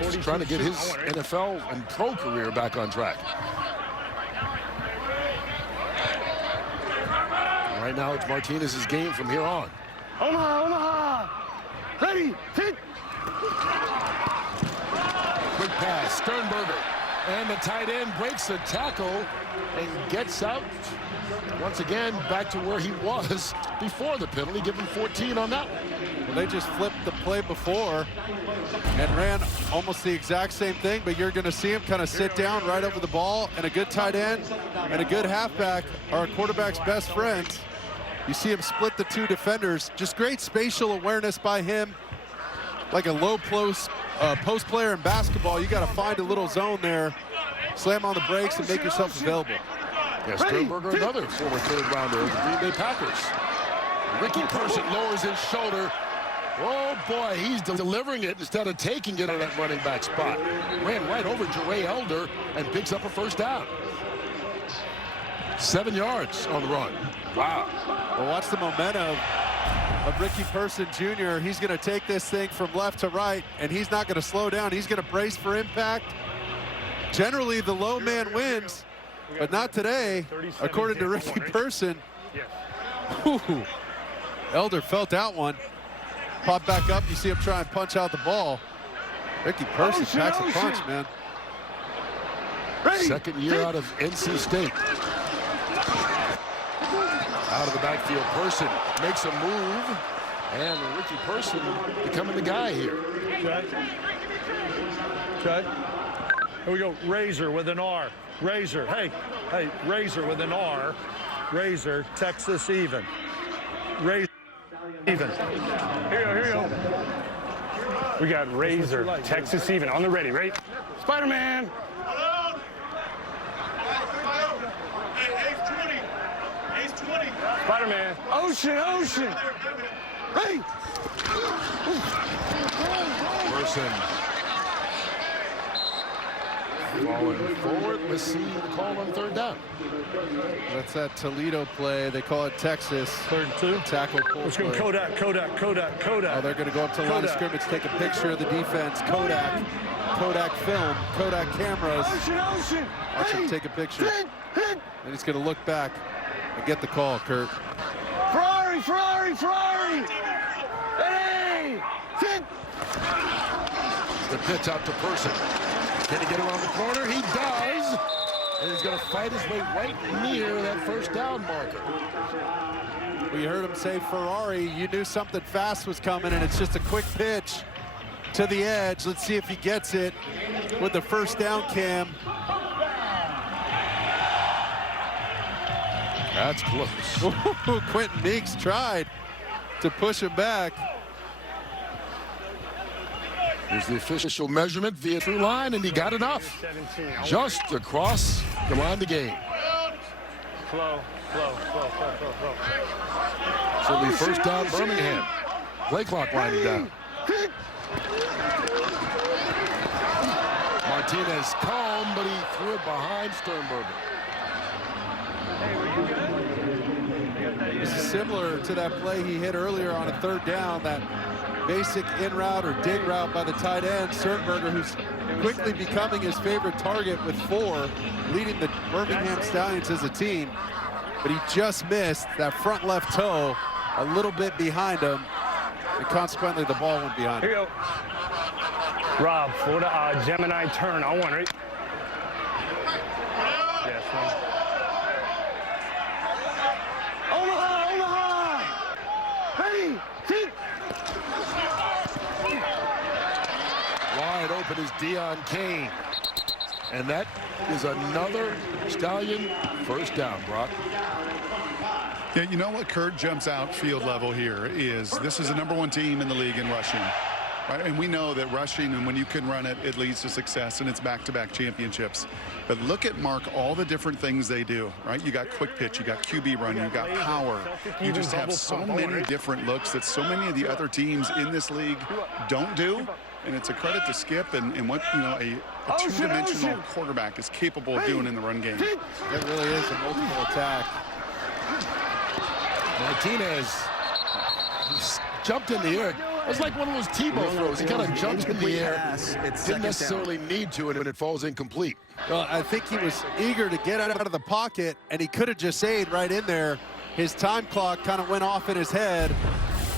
He's trying to get his NFL and pro career back on track. Right now, it's Martinez's game from here on. Omaha! Ready, hit! Quick pass, Sternberger. And the tight end breaks the tackle and gets out. Once again, back to where he was before the penalty, given 14 on that one. Well, they just flipped the play before and ran almost the exact same thing, but you're going to see him kind of sit down right over the ball, and a good tight end and a good halfback are a quarterback's best friends. You see him split the 2 defenders. Just great spatial awareness by him. Like a low post player in basketball, you got to find a little zone there slam on the brakes and make yourself available. Yeah, Sternberger, another former third-rounder of the Green Bay Packers. Ricky Person lowers his shoulder. Oh, boy, he's delivering it instead of taking it on that running back spot. Ran right over Jeray Elder and picks up a first down. 7 yards on the run. Wow. Well, watch the momentum of Ricky Person Jr. He's going to take this thing from left to right, and he's not going to slow down. He's going to brace for impact. Generally, the low man wins, but not today, according to Ricky Person. Ooh, Elder felt that one. Pop back up, you see him try and punch out the ball. Ricky Person packs a punch, man. Second year out of NC State. Out of the backfield, Person makes a move, and Ricky Person becoming the guy here. Okay. Here we go. Razor with an R. Razor. Hey, Razor with an R. Razor, Texas even. Razor, even. Here you go. We got Razor, Texas even, on the ready, right? Spider-Man. Spider-Man. Ocean. Hey. Person falling forward. Let's see the call on third down. That's that Toledo play. They call it Texas. 3rd and 2. Tackle pull. Let's go Kodak. Oh, they're going to go up to the line of scrimmage, take a picture of the defense. Kodak film, Kodak cameras. Watch him take a picture. And he's going to look back and get the call, Kurt. Ferrari. Hey! The pitch out to Person. Can he get around the corner? He does. And he's going to fight his way right near that first down marker. We heard him say Ferrari. You knew something fast was coming, and it's just a quick pitch to the edge. Let's see if he gets it with the first down cam. That's close. Quentin Meeks tried to push him back. Here's the official measurement via through line, and he got enough. Just across the line to gain. Flow. So the first down, Birmingham. Play clock winding down. Martinez calm, but he threw it behind Sternberger. This is similar to that play he hit earlier on a third down, that basic in route or dig route by the tight end, Sternberger, who's quickly becoming his favorite target with 4, leading the Birmingham Stallions as a team. But he just missed that front left toe a little bit behind him, and consequently the ball went behind him. Here you go. Rob, for the Gemini turn on one, right? Yes, man. Omaha! Ready, sit! Wide open is Deion Kane. And that is another Stallion first down, Brock. Yeah, you know what, Kurt, jumps out field level here is this is the #1 team in the league in rushing. Right? And we know that rushing, and when you can run it, it leads to success, and it's back-to-back championships. But look at, Mark, all the different things they do, right? You got quick pitch, you got QB run, you got power. You just have so many different looks that so many of the other teams in this league don't do. And it's a credit to Skip and what, you know, a two-dimensional quarterback is capable of doing in the run game. It really is a multiple attack. Martinez jumped in the air. It was like one of those Tebow throws. He kind of jumped in the air. Didn't necessarily need to, and it falls incomplete. Well, I think he was eager to get out of the pocket, and he could have just stayed right in there. His time clock kind of went off in his head,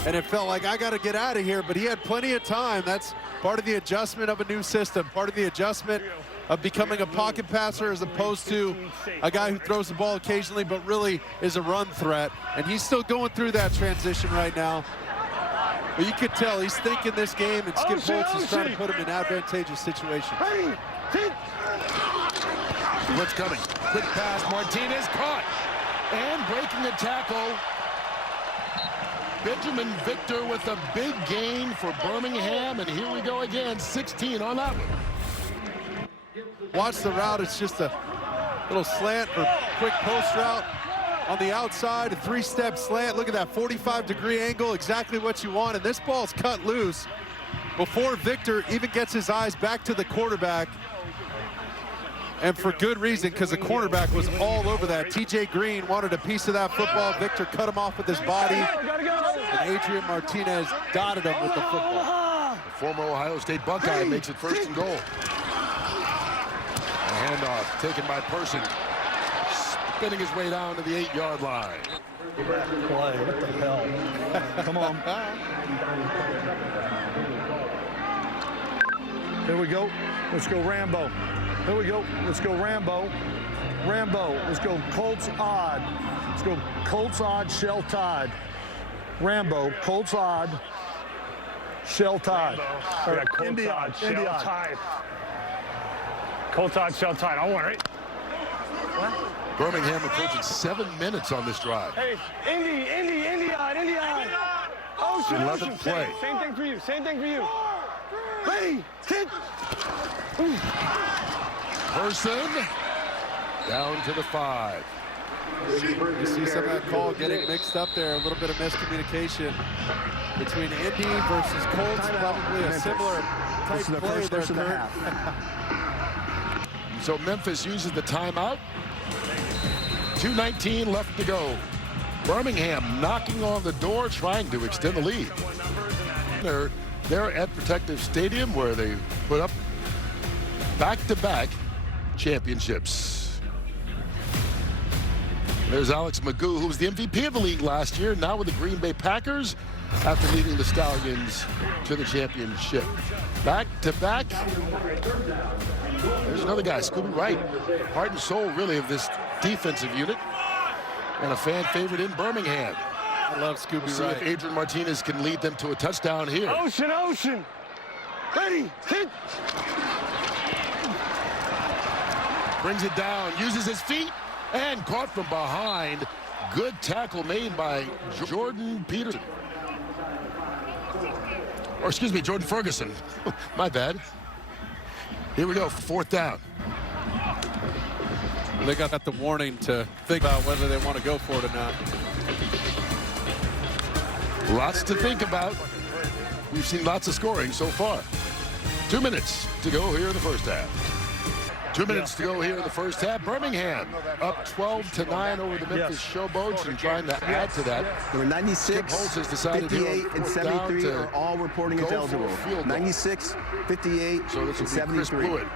and it felt like, I got to get out of here, but he had plenty of time. That's part of the adjustment of a new system, part of the adjustment of becoming a pocket passer as opposed to a guy who throws the ball occasionally but really is a run threat. And he's still going through that transition right now. But you could tell he's thinking this game, and Skip Holtz is trying to put him in advantageous situations. What's coming? Quick pass, Martinez caught. And breaking the tackle, Benjamin Victor with a big gain for Birmingham. And here we go again, 16 on that one. Watch the route. It's just a little slant or quick post route on the outside, a 3-step slant. Look at that 45-degree angle, exactly what you want. And this ball's cut loose before Victor even gets his eyes back to the quarterback. And for good reason, because the cornerback was all over that. TJ Green wanted a piece of that football. Victor cut him off with his body. And Adrian Martinez dotted him with the football. The former Ohio State Buckeye makes it 1st and goal. A handoff taken by Person, spinning his way down to the 8-yard line. Play, what the hell? Come on. Here we go. Let's go Rambo. Here we go. Let's go Rambo. Rambo. Let's go Colts odd. Let's go Colts odd, shell tied. Rambo, Colts odd, shell tied. We got Colts odd, shell tied. Colts odd, shell tied. I want it. What? Birmingham approaching 7 minutes on this drive. Hey, Indy odd. Ocean, 11th play. Same thing for you. Same thing for you. Ready, hit. Person down to the 5. You see some of that call getting mixed up there, a little bit of miscommunication between Indy versus Colts, probably a similar type play there, Kurt. So Memphis uses the timeout. 2:19 left to go. Birmingham knocking on the door, trying to extend the lead. They're at Protective Stadium, where they put up back-to-back championships. There's Alex Magoo, who was the MVP of the league last year, now with the Green Bay Packers after leading the Stallions to the championship. Back-to-back. There's another guy, Scooby Wright, heart and soul, really, of this defensive unit, and a fan favorite in Birmingham. I love Scooby See Wright. if Adrian Martinez can lead them to a touchdown here. Ocean. Ready, hit. Brings it down, uses his feet, and caught from behind. Good tackle made by Jordan Peterson. Or excuse me, Jordan Ferguson. My bad. Here we go, 4th down. They got the warning to think about whether they want to go for it or not. Lots to think about. We've seen lots of scoring so far. 2 minutes to go here in the first half. 2 minutes to go here in the first half. Birmingham up 12-9 over the Memphis Showboats, and trying to add to that. Number 96, 58, and 73 are all reporting as eligible. 96, 58, so this will and be Chris 73. Blewett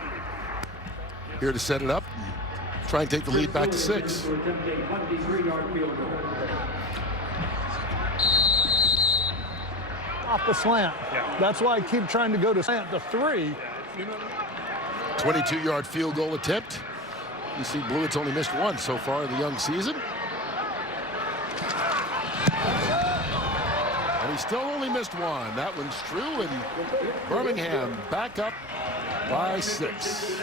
here to set it up. Try and take the lead back to 6. Off the slant. That's why I keep trying to go to slant to 3. 22-yard field goal attempt. You see Blewett's only missed 1 so far in the young season. And he still only missed 1. That one's true, and Birmingham back up by 6.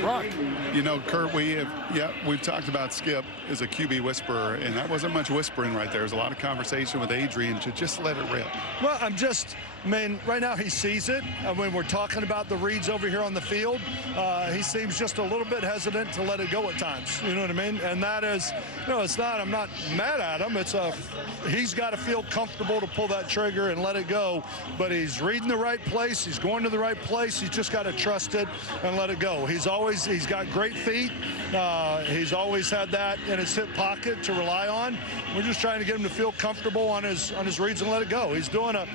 Brock. You know, Kurt, we've talked about Skip as a QB whisperer, and that wasn't much whispering right there. There's a lot of conversation with Adrian to just let it rip. Well, right now he sees it. When we're talking about the reads over here on the field, he seems just a little bit hesitant to let it go at times. You know what I mean? And that is, it's not, I'm not mad at him. He's got to feel comfortable to pull that trigger and let it go. But he's reading the right place. He's going to the right place. He's just got to trust it and let it go. He's got great feet. He's always had that in his hip pocket to rely on. We're just trying to get him to feel comfortable on his reads and let it go. He's doing a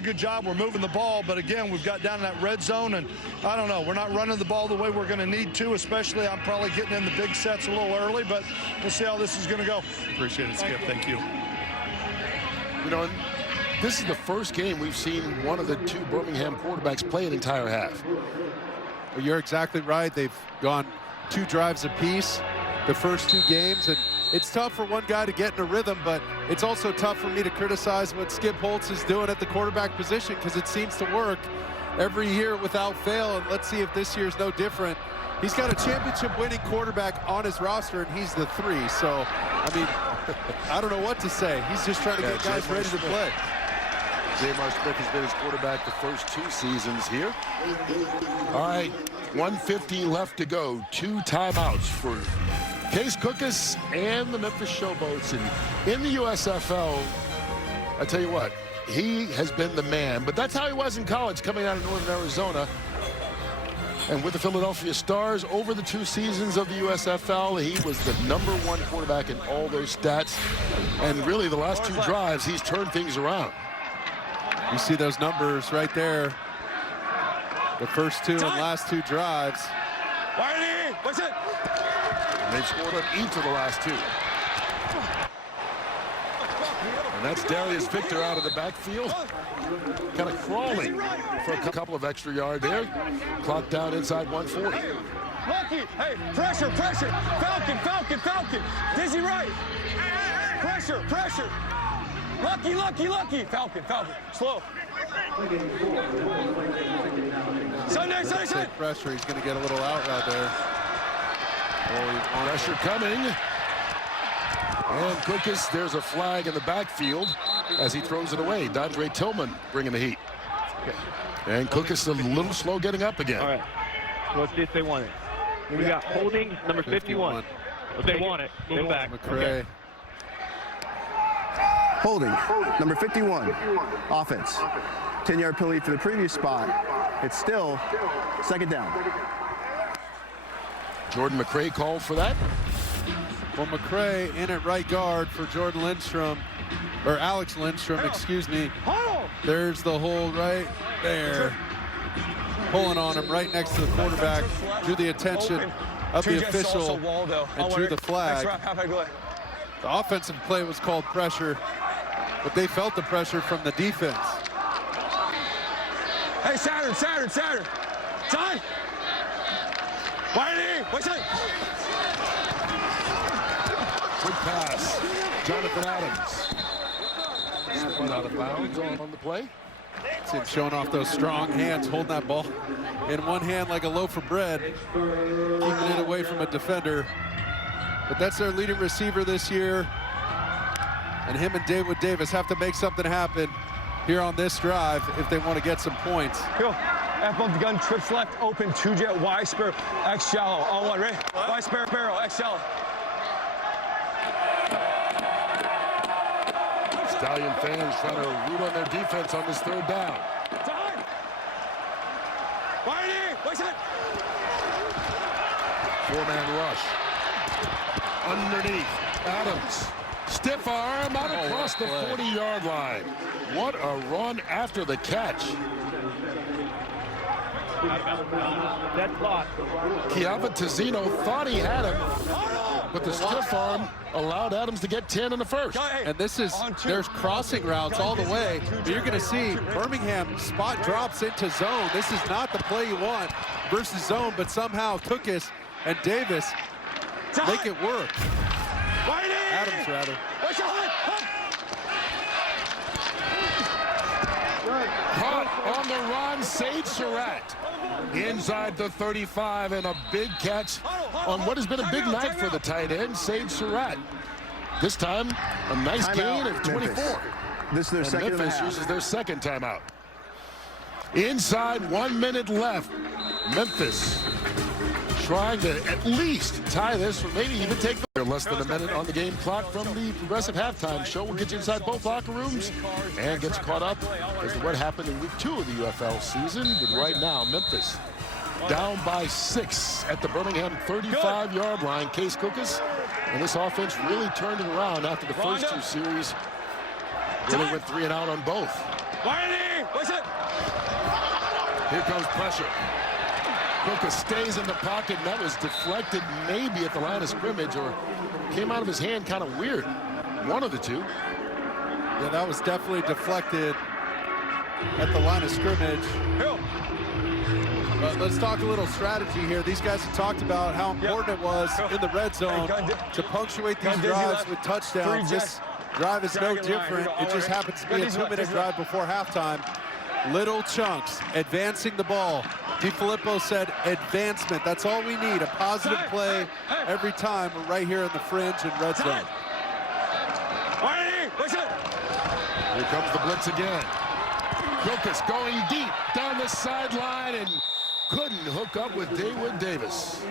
good job. We're moving the ball, but again, we've got down in that red zone, and I don't know, we're not running the ball the way we're going to need to, especially I'm probably getting in the big sets a little early, but we'll see how this is going to go. Appreciate it, Skip. Thank you. You know, this is the first game we've seen one of the 2 Birmingham quarterbacks play an entire half. Well, you're exactly right. They've gone 2 drives apiece the first 2 games, and it's tough for one guy to get in a rhythm, but it's also tough for me to criticize what Skip Holtz is doing at the quarterback position, because it seems to work every year without fail, and let's see if this year's no different. He's got a championship-winning quarterback on his roster, and he's the 3. So, I mean, I don't know what to say. He's just trying to get guys ready to play. J.R. Smith has been his quarterback the first 2 seasons here. All right, 1:50 left to go. 2 timeouts for Case Cookus and the Memphis Showboats. And in the USFL, I tell you what, he has been the man. But that's how he was in college, coming out of Northern Arizona. And with the Philadelphia Stars, over the 2 seasons of the USFL, he was the #1 quarterback in all those stats. And really, the last 2 drives, he's turned things around. You see those numbers right there. The first 2 and last 2 drives. What's it? And they've scored on each of the last 2. And that's Darius Victor out of the backfield. Kind of crawling for a couple of extra yards there. Clock down inside 140. Lucky, hey, pressure, pressure. Falcon, Falcon, Falcon. Dizzy right. Pressure, pressure. Lucky, lucky, lucky. Falcon, Falcon. Slow. Sunday, Sunday, Sunday. Pressure, he's going to get a little out right there. Pressure coming. And Cookus, there's a flag in the backfield as he throws it away. Dondre Tillman bringing the heat. And Cookus a little slow getting up again. All right. Let's see if they want it. We got holding number 51. If they want it, move back. McCray. Holding, number 51, offense. 10-yard penalty for the previous spot. It's still 2nd down. Jordan McCray called for that. Well, McCray in at right guard for Jordan Lindstrom, or Alex Lindstrom, excuse me. There's the hold right there. Pulling on him right next to the quarterback. Drew the attention of the official and drew the flag. The offensive play was called pressure, but they felt the pressure from the defense. Hey, Saturn, Saturn, Saturn. Time. Whitey, what's it? Quick pass. Jonathan Adams. Spun out of bounds on the play. See him showing off those strong hands, holding that ball in one hand like a loaf of bread, keeping it away from a defender. But that's their leading receiver this year. And him and David Davis have to make something happen here on this drive if they want to get some points. Go. F of the gun, trips left, open, 2 jet, Y spur, X shallow. All one, ready? Y spur, barrel, X shallow. Stallion fans trying to root on their defense on this 3rd down. Time. Whitey, what's it? 4-man rush. Underneath, Adams. Stiff arm out across the 40-yard line. What a run after the catch. Chiava Tazzino thought he had him, but the stiff arm allowed Adams to get 10 in the first. And this is, there's crossing routes all the way, but you're going to see Birmingham spot drops into zone. This is not the play you want versus zone, but somehow Cookus and Davis make it work. Adams, rather. Caught on the run, Sage Surratt. Inside the 35, and a big catch on what has been a big night for the tight end, Sage Surratt. This time, a nice gain of 24. Memphis. This is their second and a Memphis half. uses their 2nd timeout. Inside 1 minute left. Memphis trying to at least tie this, or maybe even take less than a minute on the game clock from the Progressive halftime show. We'll get you inside both locker rooms and gets caught up as to what happened in week 2 of the UFL season. But right now, Memphis down by 6 at the Birmingham 35-yard line. Case Cookus, and this offense really turned it around after the first 2 series. Really went 3 and out on both. Here comes pressure. Cookus stays in the pocket, and that was deflected maybe at the line of scrimmage, or came out of his hand kind of weird. One of the two. Yeah, that was definitely deflected at the line of scrimmage. But let's talk a little strategy here. These guys have talked about how important it was in the red zone to punctuate these drives with touchdowns. This drive is no different. It just happens to be a 2-minute drive before halftime. Little chunks, advancing the ball. DiFilippo said advancement. That's all we need, a positive play every time. We're right here in the fringe and red zone. Here comes the blitz again. Lucas going deep down the sideline and couldn't hook up with David Davis.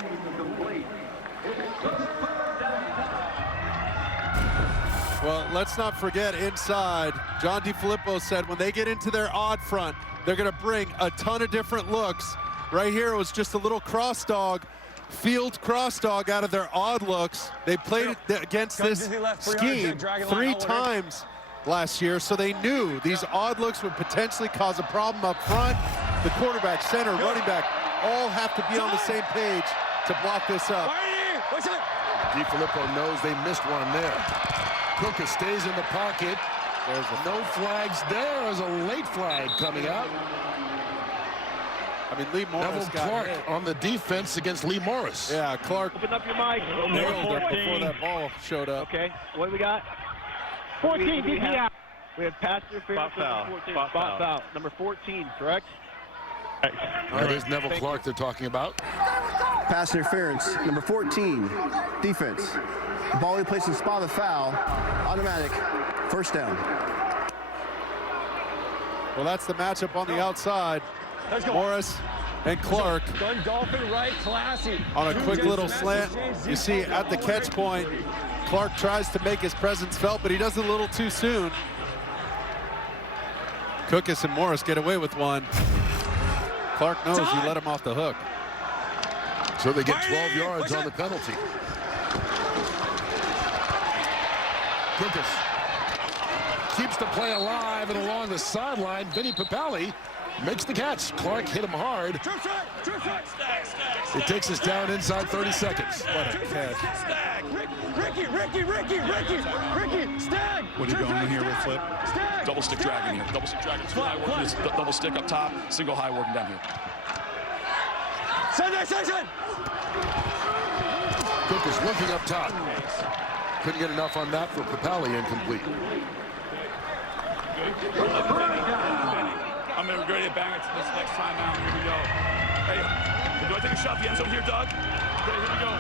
Well, let's not forget inside, John DeFilippo said when they get into their odd front, they're going to bring a ton of different looks. Right here, it was just a little cross dog, field cross dog out of their odd looks. They played it against this scheme 3 times last year, so they knew these odd looks would potentially cause a problem up front. The quarterback, center, running back, all have to be on the same page to block this up. DeFilippo knows they missed one there. Cookus stays in the pocket. There's no flags there. There's a late flag coming out. I mean, Lee Morris Neville Clark on the defense against Lee Morris. Yeah, Clark Open up your mic. nailed it before that ball showed up. Okay, what do we got? 14, DP out. We have pass interference. Spot foul. Number 14, correct? That is Neville Clark they're talking about. Pass interference, number 14, defense. The ball he placed in the spot of the foul, automatic, first down. Well, that's the matchup on the outside. Morris and Clark Dolphin right, classy. on a quick little slant. You see at the catch point, Clark tries to make his presence felt, but he does it a little too soon. Cookus and Morris get away with one. Clark knows he let him off the hook. So they get 12 yards on the penalty. Cookus keeps the play alive, and along the sideline, Vinny Papali makes the catch. Clark hit him hard. It takes us down inside 30 seconds. What a catch. Ricky, Stag. What are you going in here with, Flip? Stag. Double stick dragging here. Double stick dragging. Two high working. This double stick up top. Single high working down here. Send. Cookus looking up top. Couldn't get enough on that for Papali, incomplete. I'm going to be ready to bang it this next time out. Here we go. Hey, do I take a shot at the end zone here, Doug? Okay, here we go.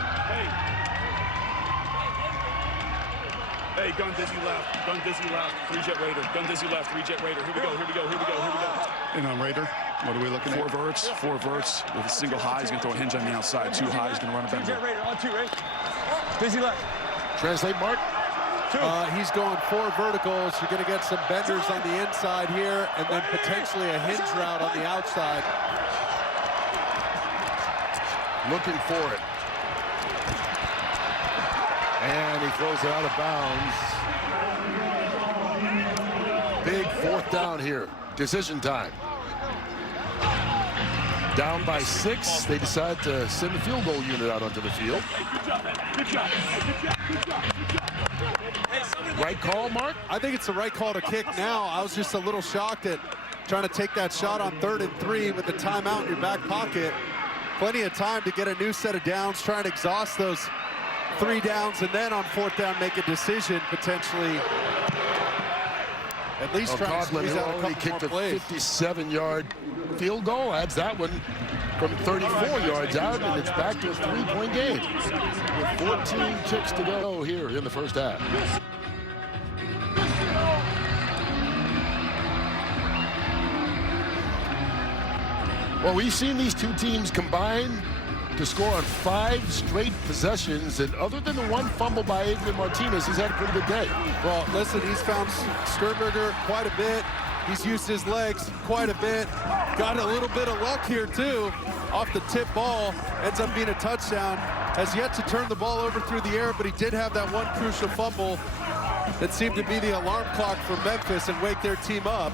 Hey, gun dizzy left, 3-jet Raider. Gun dizzy left, 3-jet Raider. Here we go. And on Raider, what are we looking Four at? verts with a single high. He's going to throw a hinge on the outside. 2 high. He's going to run a bender. 2-jet Raider on 2, right? Dizzy left. Translate, Mark. He's going 4 verticals. You're going to get some benders on the inside here, and then potentially a hinge route on the outside. Looking for it. And he throws it out of bounds. Big 4th down here. Decision time. Down by 6. They decide to send the field goal unit out onto the field. Right call, Mark? I think it's the right call to kick now. I was just a little shocked at trying to take that shot on 3rd and 3 with the timeout in your back pocket. Plenty of time to get a new set of downs, try and exhaust those 3 downs, and then on 4th down make a decision potentially. At least try to squeeze out a couple more plays. Kicked a 57-yard field goal, adds that one from 34 yards out, and it's back to a 3-point game with 14 kicks to go here in the first half. Well, we've seen these two teams combine to score on 5 straight possessions, and other than the one fumble by Adrian Martinez, he's had a pretty good day. Well, listen, he's found Sternberger quite a bit. He's used his legs quite a bit. Got a little bit of luck here, too. Off the tip ball, ends up being a touchdown. Has yet to turn the ball over through the air, but he did have that one crucial fumble that seemed to be the alarm clock for Memphis and wake their team up.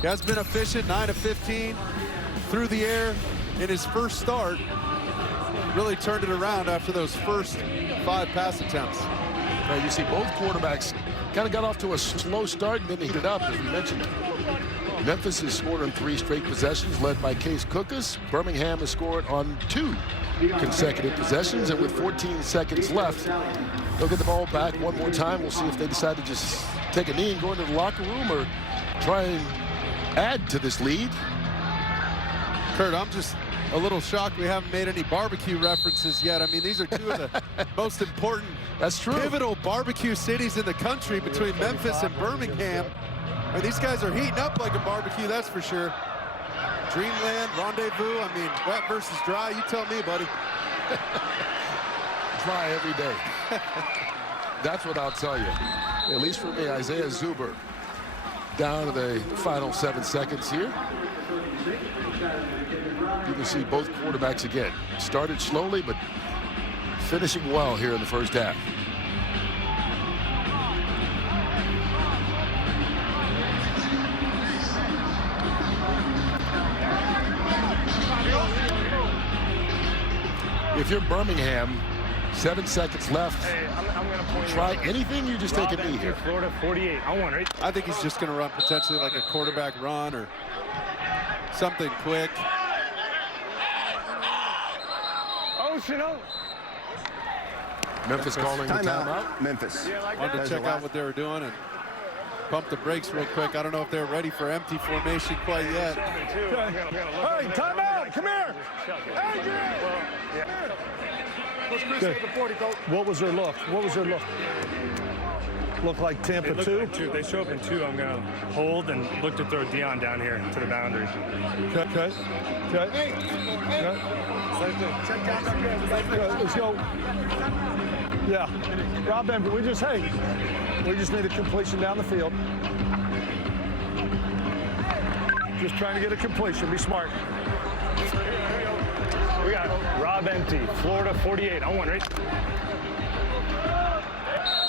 He has been efficient, 9 of 15 through the air in his first start. Really turned it around after those first 5 pass attempts. Now you see both quarterbacks kind of got off to a slow start and then they heated up, as we mentioned. Memphis has scored on 3 straight possessions, led by Case Cookus. Birmingham has scored on 2 consecutive possessions, and with 14 seconds left, they'll get the ball back one more time. We'll see if they decide to just take a knee and go into the locker room or try and add to this lead. Kurt, I'm just a little shocked we haven't made any barbecue references yet. I mean, these are 2 of the most important, pivotal barbecue cities in the country between Memphis and Birmingham. And these guys are heating up like a barbecue, that's for sure. Dreamland, rendezvous, I mean, wet versus dry, you tell me, buddy. Dry every day. That's what I'll tell you. At least for me, Isaiah Zuber. Down to the final 7 seconds here. You can see both quarterbacks again. Started slowly, but finishing well here in the first half. If you're Birmingham, 7 seconds left. Hey, I'm going to point try anything, you just take a knee here. Florida 48. I want it. I think he's just going to run potentially like a quarterback run or something quick. Memphis calling the timeout. Memphis. Wanted to check out what they were doing and pump the brakes real quick. I don't know if they're ready for empty formation quite yet. Hey, timeout! Come here! What was their look? What was their look? Look like Tampa 2? Like they show up in 2. I'm going to hold and look to throw Dion down here to the boundary. Okay. Let's go. Yeah. Rob Ember, we just need a completion down the field. Just trying to get a completion. Be smart. We got Rob empty. Florida 48. I want it.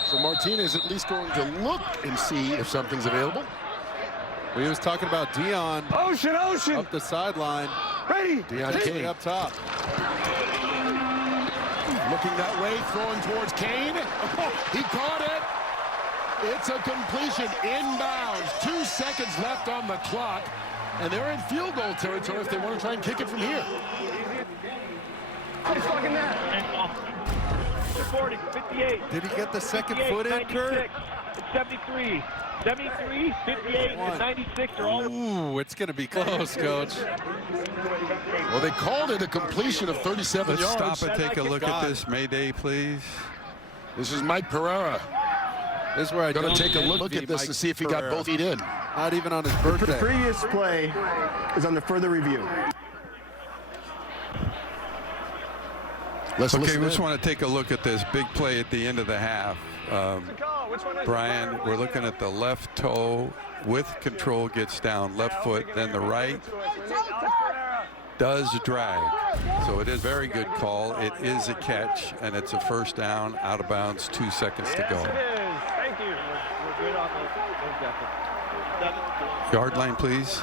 So Martinez at least going to look and see if something's available. We was talking about Dion. Ocean! Up the sideline. Ready! Dion Kane up top. Looking that way, throwing towards Kane. He caught it. It's a completion inbounds. 2 seconds left on the clock. And they're in field goal territory if they want to try and kick it from here. It's fucking that. 40, 58. Did he get the second foot in, Kurt? 73, 73, 58, and 96 are all. Ooh, it's going to be close, Coach. Well, they called it a completion of 37 Let's yards. stop and take a look at this. Mayday, please. This is Mike Pereira. This is where I going to take a look at this to see if he got both feet in. Not even on his birthday. The previous play is under further review. Let's okay, we just want to take a look at this big play at the end of the half. Brian, we're looking at the left toe with control, gets down, left foot, then the right does drag. So it is a very good call. It is a catch, and it's a first down, out of bounds, 2 seconds to go. Thank you. We're good on those Yard line, please.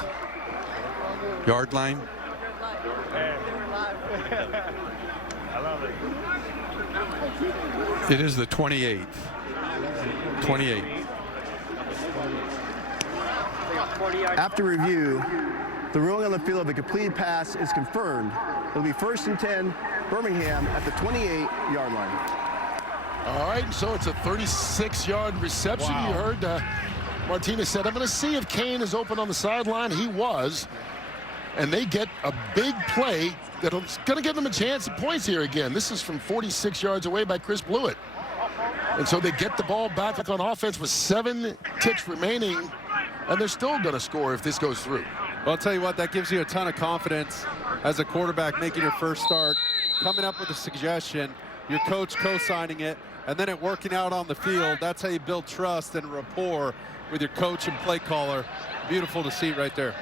Yard line. I love it. It is the 28th. 28. After review, the ruling on the field of a completed pass is confirmed. It'll be 1st and 10, Birmingham at the 28-yard line. All right, so it's a 36-yard reception. Wow. You heard Martinez said, I'm going to see if Kane is open on the sideline. He was. And they get a big play that's going to give them a chance at points here again. This is from 46 yards away by Chris Blewett. And so they get the ball back on offense with 7 ticks remaining, and they're still going to score if this goes through. Well, I'll tell you what, that gives you a ton of confidence as a quarterback making your first start, coming up with a suggestion, your coach co-signing it, and then it working out on the field. That's how you build trust and rapport with your coach and play caller. Beautiful to see right there.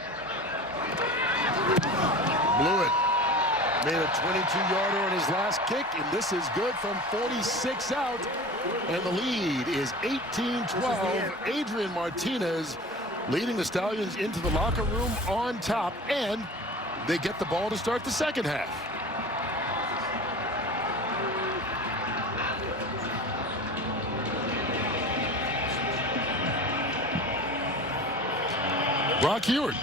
Blewett made a 22-yarder on his last kick, and this is good from 46 out. And the lead is 18-12. Adrian Martinez leading the Stallions into the locker room on top, and they get the ball to start the second half. Brock Ewart.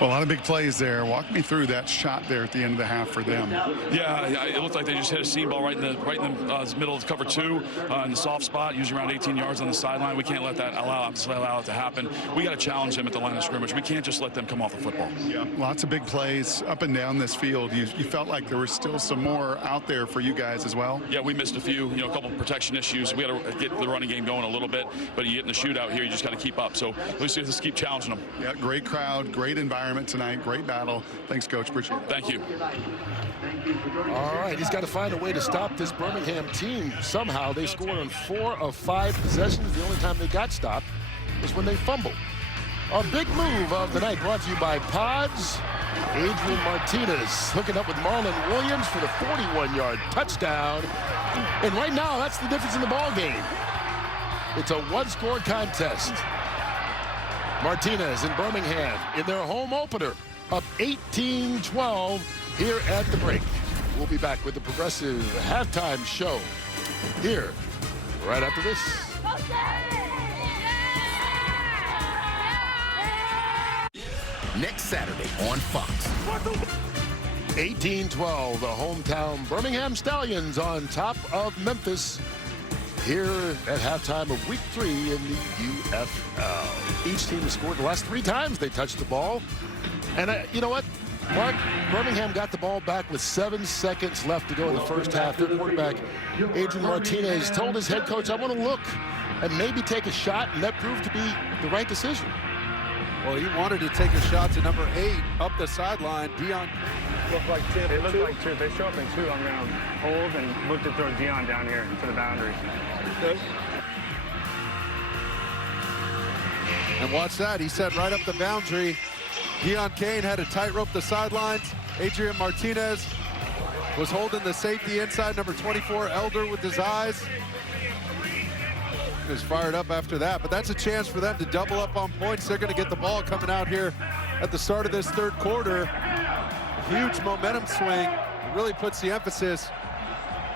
Well, a lot of big plays there. Walk me through that shot there at the end of the half for them. Yeah, it looked like they just hit a seam ball right in the middle of cover 2 in the soft spot, usually around 18 yards on the sideline. We can't let that allow it to happen. We got to challenge them at the line of scrimmage. We can't just let them come off the football. Yeah, lots of big plays up and down this field. You felt like there was still some more out there for you guys as well. Yeah, we missed a few. A couple of protection issues. We got to get the running game going a little bit, but you get in the shootout here, you just got to keep up. So we just keep challenging them. Yeah, great crowd, great environment tonight, great battle. Thanks, Coach. Appreciate it. Thank you. All right, he's got to find a way to stop this Birmingham team. Somehow they scored on 4 of 5 possessions. The only time they got stopped was when they fumbled. Our big move of the night brought to you by Pods. Adrian Martinez hooking up with Marlon Williams for the 41-yard touchdown. And right now, that's the difference in the ball game. It's a one-score contest. Martinez in Birmingham in their home opener, up 18-12 here at the break. We'll be back with the Progressive halftime show here right after this. Next Saturday on Fox. 18-12, the hometown Birmingham Stallions on top of Memphis here at halftime of week 3 in the UFL. Each team has scored the last 3 times they touched the ball. And you know what, Mark, Birmingham got the ball back with 7 seconds left to go in the first half. Their quarterback, Adrian Martinez, told his head coach, I want to look and maybe take a shot, and that proved to be the right decision. Well, he wanted to take a shot to number 8 up the sideline. Dion looked like 2. It looked like 2. They show up in 2. I'm going to hold and look to throw Dion down here to the boundary. Okay. And watch that. He set right up the boundary. Dion Kane had to tightrope the sidelines. Adrian Martinez was holding the safety inside, number 24, Elder, with his eyes. He was fired up after that, but that's a chance for them to double up on points. They're going to get the ball coming out here at the start of this third quarter. A huge momentum swing. It really puts the emphasis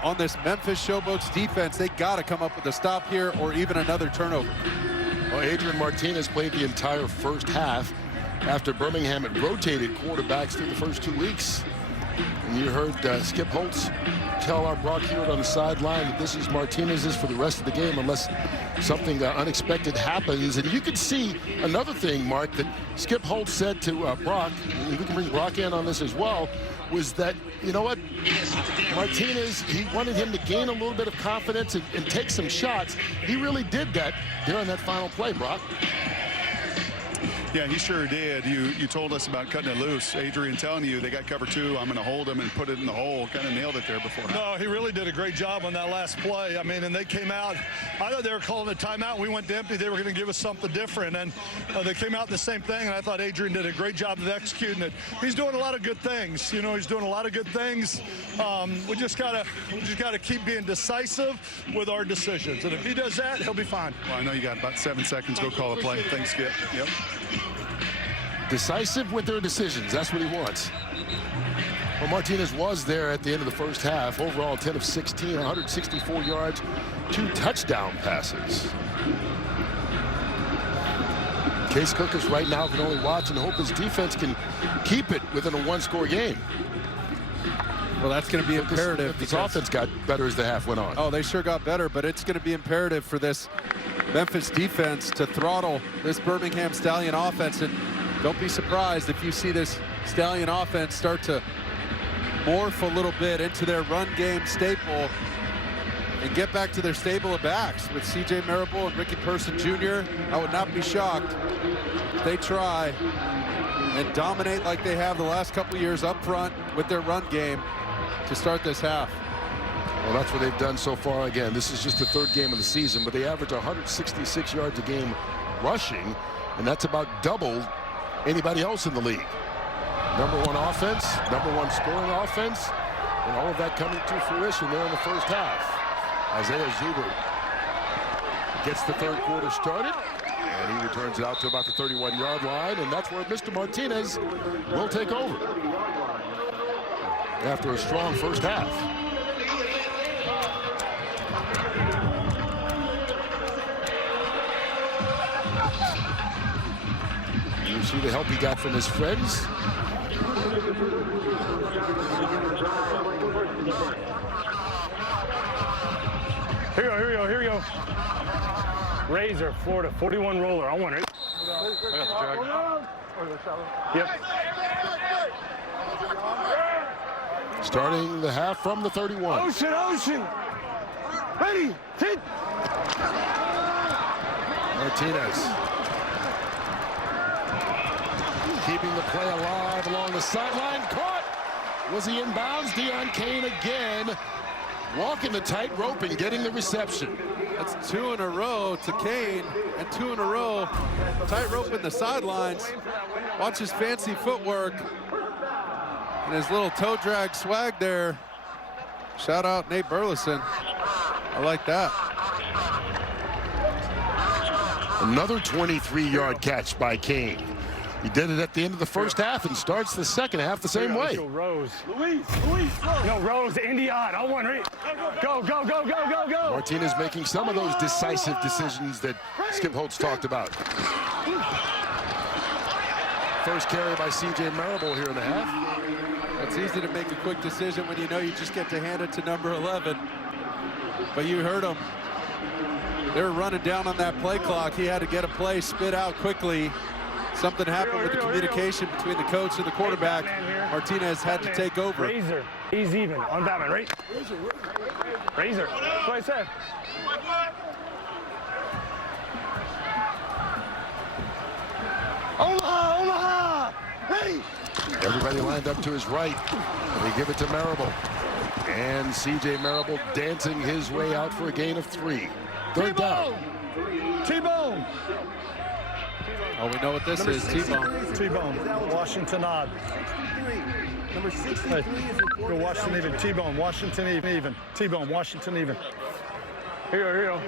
on this Memphis Showboats defense. They got to come up with a stop here or even another turnover. Well, Adrian Martinez played the entire first half after Birmingham had rotated quarterbacks through the first 2 weeks. And you heard Skip Holtz tell our Brock Hewitt on the sideline that this is Martinez's for the rest of the game unless something unexpected happens. And you could see another thing, Mark, that Skip Holtz said to Brock, and we can bring Brock in on this as well, was that, you know what, Martinez, he wanted him to gain a little bit of confidence and take some shots. He really did that during that final play, Brock. Yeah, he sure did. You told us about cutting it loose. Adrian telling you they got cover 2. I'm going to hold him and put it in the hole. Kind of nailed it there before. No, he really did a great job on that last play. I mean, and they came out. I thought they were calling a timeout. We went to empty. They were going to give us something different. And they came out the same thing. And I thought Adrian did a great job of executing it. He's doing a lot of good things. You know, he's doing a lot of good things. We just gotta keep being decisive with our decisions. And if he does that, he'll be fine. Well, I know you got about 7 seconds. Go call a play. Thanks, Skip. Yep. Decisive with their decisions. That's what he wants. Well, Martinez was there at the end of the first half. Overall, 10 of 16, 164 yards, 2 touchdown passes. Case Cookers right now can only watch and hope his defense can keep it within a one-score game. Well, that's going to be imperative. This offense got better as the half went on. Oh, they sure got better, but it's going to be imperative for this Memphis defense to throttle this Birmingham Stallion offense. And don't be surprised if you see this Stallion offense start to morph a little bit into their run game staple and get back to their stable of backs with C.J. Marable and Ricky Person Jr. I would not be shocked if they try and dominate like they have the last couple of years up front with their run game to start this half. Well, that's what they've done so far. Again, this is just the 3rd game of the season, but they average 166 yards a game rushing, and that's about double anybody else in the league. #1 offense, #1 scoring offense, and all of that coming to fruition there in the first half. Isaiah Zuber gets the third quarter started, and he returns it out to about the 31-yard line, and that's where Mr. Martinez will take over after a strong first half. You see the help he got from his friends. Here we go. Razor, Florida, 41 roller. I want it. I got the drag. Yep. Starting the half from the 31. Ocean. Ready, hit. Martinez. Keeping the play alive along the sideline. Caught. Was he in bounds? Deion Kane again. Walking the tightrope and getting the reception. That's 2 in a row to Kane, and 2 in a row. Tightrope in the sidelines. Watch his fancy footwork and his little toe drag swag there. Shout out Nate Burleson. I like that. Another 23-yard catch by Kane. He did it at the end of the first half and starts the second half the same way. Rose. Luis. No, Rose, Indian. I want it. Go. Martinez making some of those decisive decisions that Skip Holtz talked about. First carry by C.J. Marable here in the half. It's easy to make a quick decision when you know you just get to hand it to number 11. But you heard him. They were running down on that play clock. He had to get a play spit out quickly. Something happened with the communication between the coach and the quarterback. Martinez had to take over. Razor. He's even on Batman, right? Razor. That's what I said. Omaha. Ready. Everybody lined up to his right. They give it to Marable. And C.J. Marable dancing his way out for a gain of 3. Third down. T-Bone. Oh, we know what this is. T-Bone. Washington odd. Number 63 is reported. Go Washington even. T-Bone. Washington even. T-Bone. Washington even. Here you go.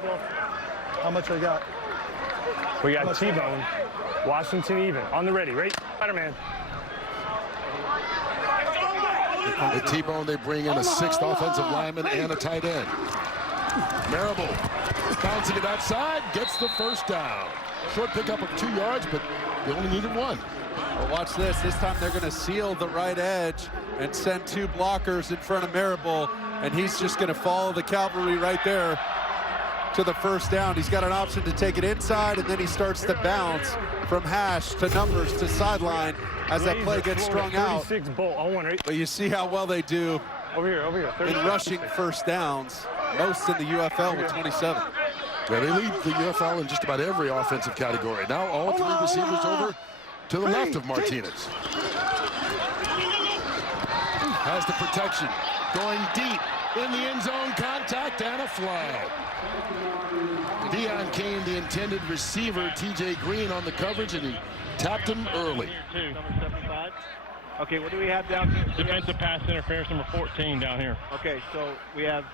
How much I got? We got T-Bone. Washington even. On the ready, right? Spider-Man. The T-Bone, they bring in a 6th offensive lineman and a tight end. Marable bouncing it outside, gets the first down. Short pickup of 2 yards, but they only needed 1. Well, watch this. This time they're going to seal the right edge and send 2 blockers in front of Marable, and he's just going to follow the cavalry right there to the first down. He's got an option to take it inside, and then he starts to bounce from hash to numbers to sideline as that play gets strung out. But you see how well they do over here. in rushing first downs. Most in the UFL with 27. Yeah, they lead the UFL in just about every offensive category. Now all 3 receivers over to the left of Martinez. Has the protection. Going deep in the end zone. Contact and a flag. Deion Kane, the intended receiver. TJ Green on the coverage, and he tapped him early. Number 75. Okay, what do we have down here? Defensive pass interference, number 14 down here. Okay, so we have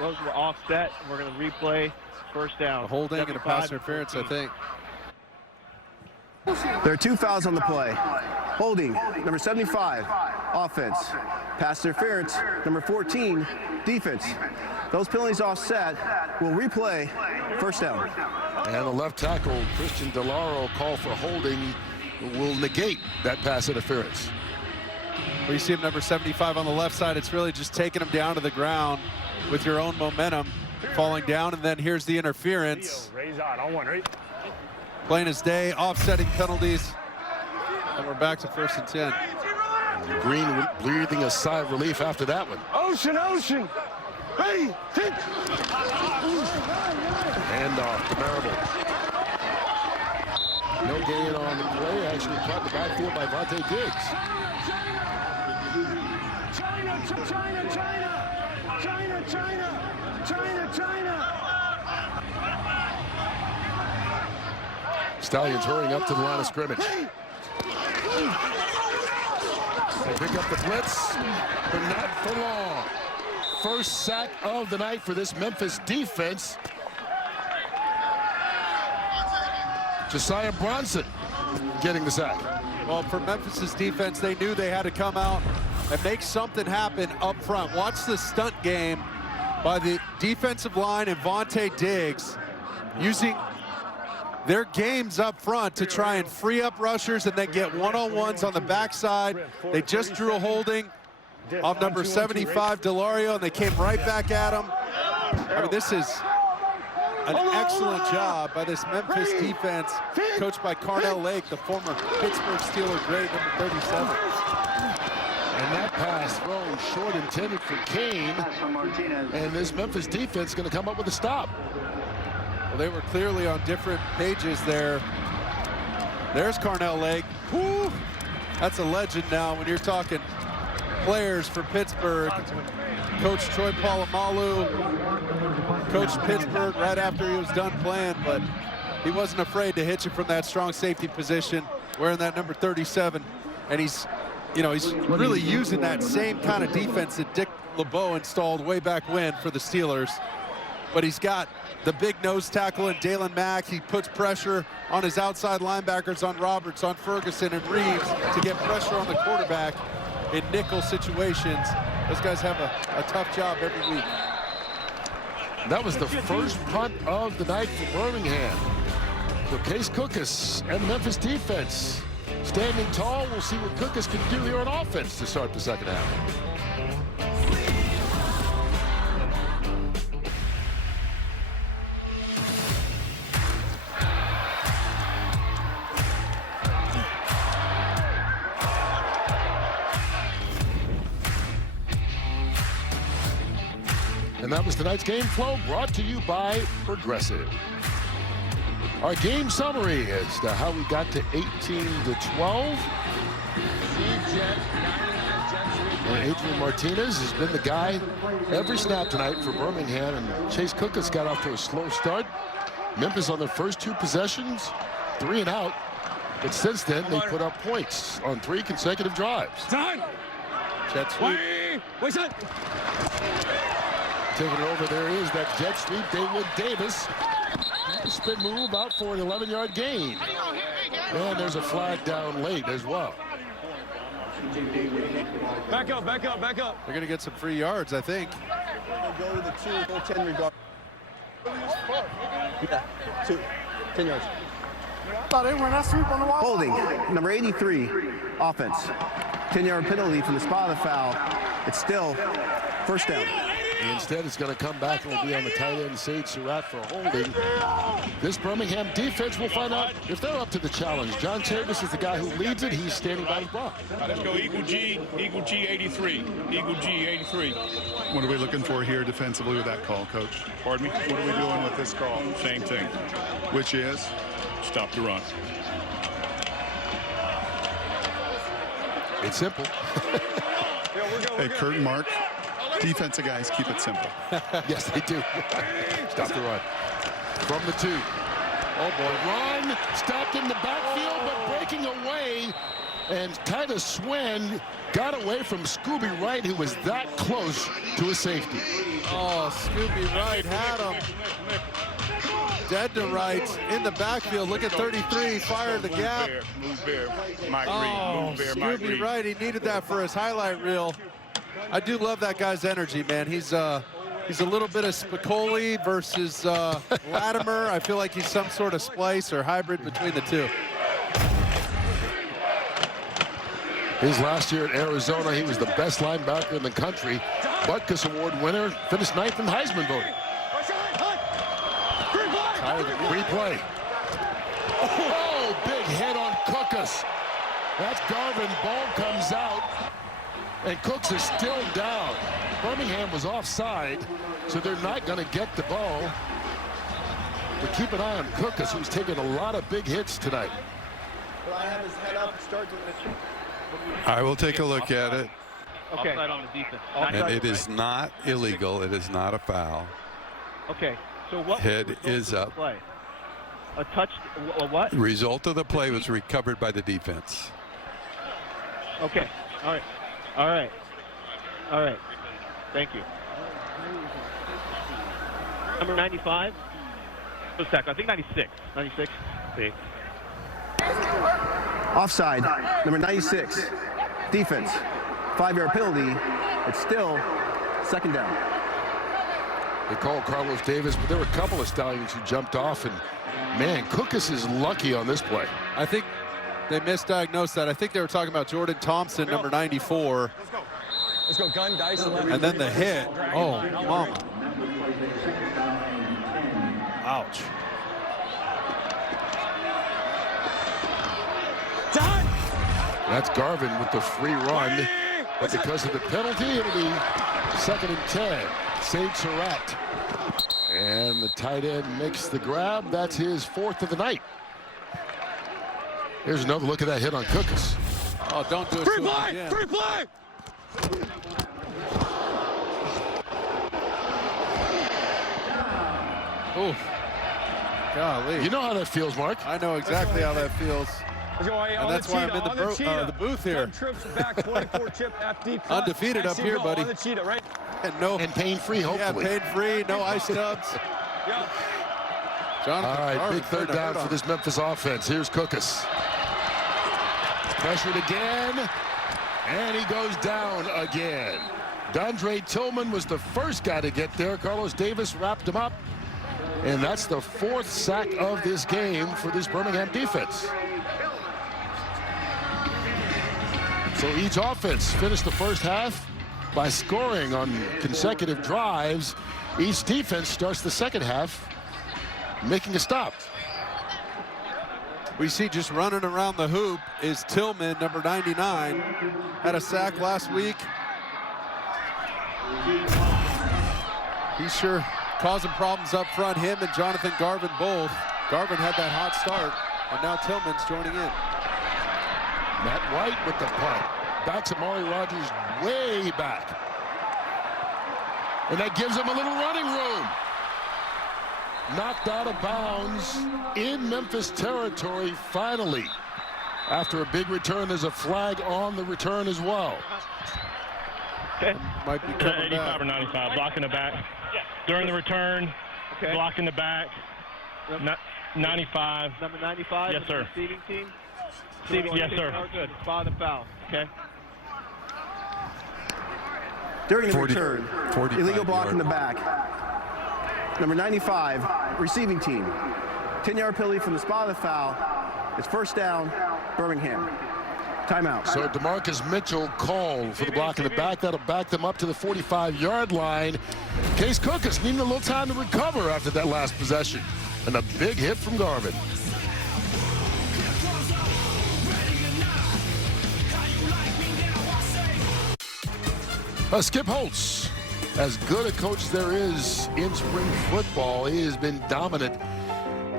those were offset, and we're going to replay first down. A holding and a pass interference, I think. There are 2 fouls on the play. Holding, number 75, offense. Pass interference, number 14, defense. Those penalties offset. We'll replay first down. And the left tackle, Christian DeLauro, call for holding will negate that pass interference. We see him number 75 on the left side. It's really just taking him down to the ground with your own momentum, falling down, and then here's the interference. Plain as day, offsetting penalties, and we're back to 1st and 10. Green breathing a sigh of relief after that one. Ocean. Ready, hit. Hand off to Marable. No gain on the play, actually caught in the backfield by Vontae Diggs. China. Stallions hurrying up to the line of scrimmage. They pick up the blitz, but not for long. First sack of the night for this Memphis defense. Josiah Bronson getting the sack. Well, for Memphis's defense, they knew they had to come out and make something happen up front. Watch the stunt game by the defensive line and Vontae Diggs using their games up front to try and free up rushers and then get one-on-ones on the backside. They just drew a holding off number 75, Delario, and they came right back at him. I mean, this is an excellent job by this Memphis defense, coached by Carnell Lake, the former Pittsburgh Steeler great, number 37. And that pass thrown short, intended for Kane. And this Memphis defense going to come up with a stop. Well, they were clearly on different pages there. There's Carnell Lake. Woo! That's a legend now when you're talking players for Pittsburgh. Coach Troy Polamalu coached Pittsburgh right after he was done playing, but he wasn't afraid to hit you from that strong safety position, wearing that number 37. And he's really using that same kind of defense that Dick LeBeau installed way back when for the Steelers. But he's got the big nose tackle in Dalen Mack. He puts pressure on his outside linebackers, on Roberts, on Ferguson, and Reeves to get pressure on the quarterback in nickel situations. Those guys have a tough job every week. That was the first punt of the night for Birmingham. So Case Cookus and Memphis defense standing tall. We'll see what Cookus can do here on offense to start the second half. And that was tonight's game flow, brought to you by Progressive. Our game summary as to how we got to 18-12. And Adrian Martinez has been the guy every snap tonight for Birmingham, and Chase Cookus got off to a slow start. Memphis on their first 2 possessions, 3 and out. But since then, they put up points on 3 consecutive drives. Time! Jet sweep. Wait, son! Taking it over, there is that jet sweep. David Davis. Spin move out for an 11-yard gain. And there's a flag down late as well. Back up, back up, back up. They're going to get some free yards, I think. Go to the 2, full 10 regard. Yeah, 2, 10 yards. Holding, number 83, offense. 10-yard penalty from the spot of the foul. It's still first down. Instead, it's going to come back and will be on the tight end, Sage Surratt, for holding. This Birmingham defense will find out if they're up to the challenge. John Chavis is the guy who leads it. He's standing by his block. Let's go Eagle G 83. Eagle G 83. What are we looking for here defensively with that call, Coach? Pardon me? What are we doing with this call? Same thing. Which is? Stop the run. It's simple. Hey, Kurt and Mark, defensive guys keep it simple. Yes, they do. Stop the run. From the 2. Oh, boy. Run. Stopped in the backfield, but breaking away. And Titus Swen got away from Scooby Wright, who was that close to a safety. Oh, Scooby Wright had him. Dead to right in the backfield. Look at 33, fired the gap. Move bear, Mike Oh, Reed. Move bear, Mike Scooby Reed. Wright, he needed that for his highlight reel. I do love that guy's energy, man. He's a little bit of Spicoli versus Latimer. I feel like he's some sort of splice or hybrid between the 2. His last year at Arizona, he was the best linebacker in the country. Butkus Award winner, finished 9th in Heisman voting. Replay. Oh, big hit on Cookus. That's Garvin. Ball comes out, and Cooks is still down. Birmingham was offside, so they're not going to get the ball. But keep an eye on Cookus, who's taken a lot of big hits tonight. I will take a look at it. Okay. Offside on the defense. And it is not illegal. It is not a foul. Okay. So what? Head is up. Play? A touch. A what? The result of the play was recovered by the defense. Okay. All right. All right. All right. Thank you. Number 95. What's that? I think 96. 96. See. Offside, number 96, defense, 5-yard penalty. It's still second down. They called Carlos Davis, but there were a couple of Stallions who jumped off and Man, Cookus is lucky on this play. I think they misdiagnosed that. I think they were talking about Jordan Thompson, number 94. Let's go gun, dice, And then the hit. Oh, mama. Ouch. Done. That's Garvin with the free run. But because of the penalty, it'll be 2nd and 10. Sage Surratt. And the tight end makes the grab. That's his 4th of the night. Here's another look at that hit on Cookus. Oh, don't do it. Free play! Free play! Ooh. Golly. You know how that feels, Mark. I know exactly how that feels. And that's why I'm in the booth here. Back, 24 chip, FD cut. Undefeated up here, buddy. On the cheetah, right? And pain-free, hopefully. Yeah, pain-free, no ice tubs. Yeah. All right, big 3rd down for this Memphis offense. Here's Cookus. Pressured again, and he goes down again. Dondre Tillman was the first guy to get there. Carlos Davis wrapped him up. And that's the 4th sack of this game for this Birmingham defense. So each offense finished the first half by scoring on consecutive drives. Each defense starts the second half making a stop. We see just running around the hoop is Tillman, number 99. Had a sack last week. He's sure causing problems up front, him and Jonathan Garvin both. Garvin had that hot start, and now Tillman's joining in. Matt White with the punt. Backs Amari Rogers way back. And that gives him a little running room. Knocked out of bounds in Memphis territory finally. After a big return, there's a flag on the return as well. Okay. Might be coming 85 back. or 95, blocking the back. During the return, blocking the back. 95. Number 95? Yes, sir. Receiving team? Yes, sir. Oh, good. Spot and foul. Okay. During the return, illegal block in the back. Number 95, receiving team. 10-yard penalty from the spot of the foul. It's 1st down, Birmingham. Timeout. So DeMarcus Mitchell called for the block in the back. That'll back them up to the 45-yard line. Case Cookus needing a little time to recover after that last possession. And a big hit from Garvin. Skip Holtz, as good a coach there is in spring football. He has been dominant.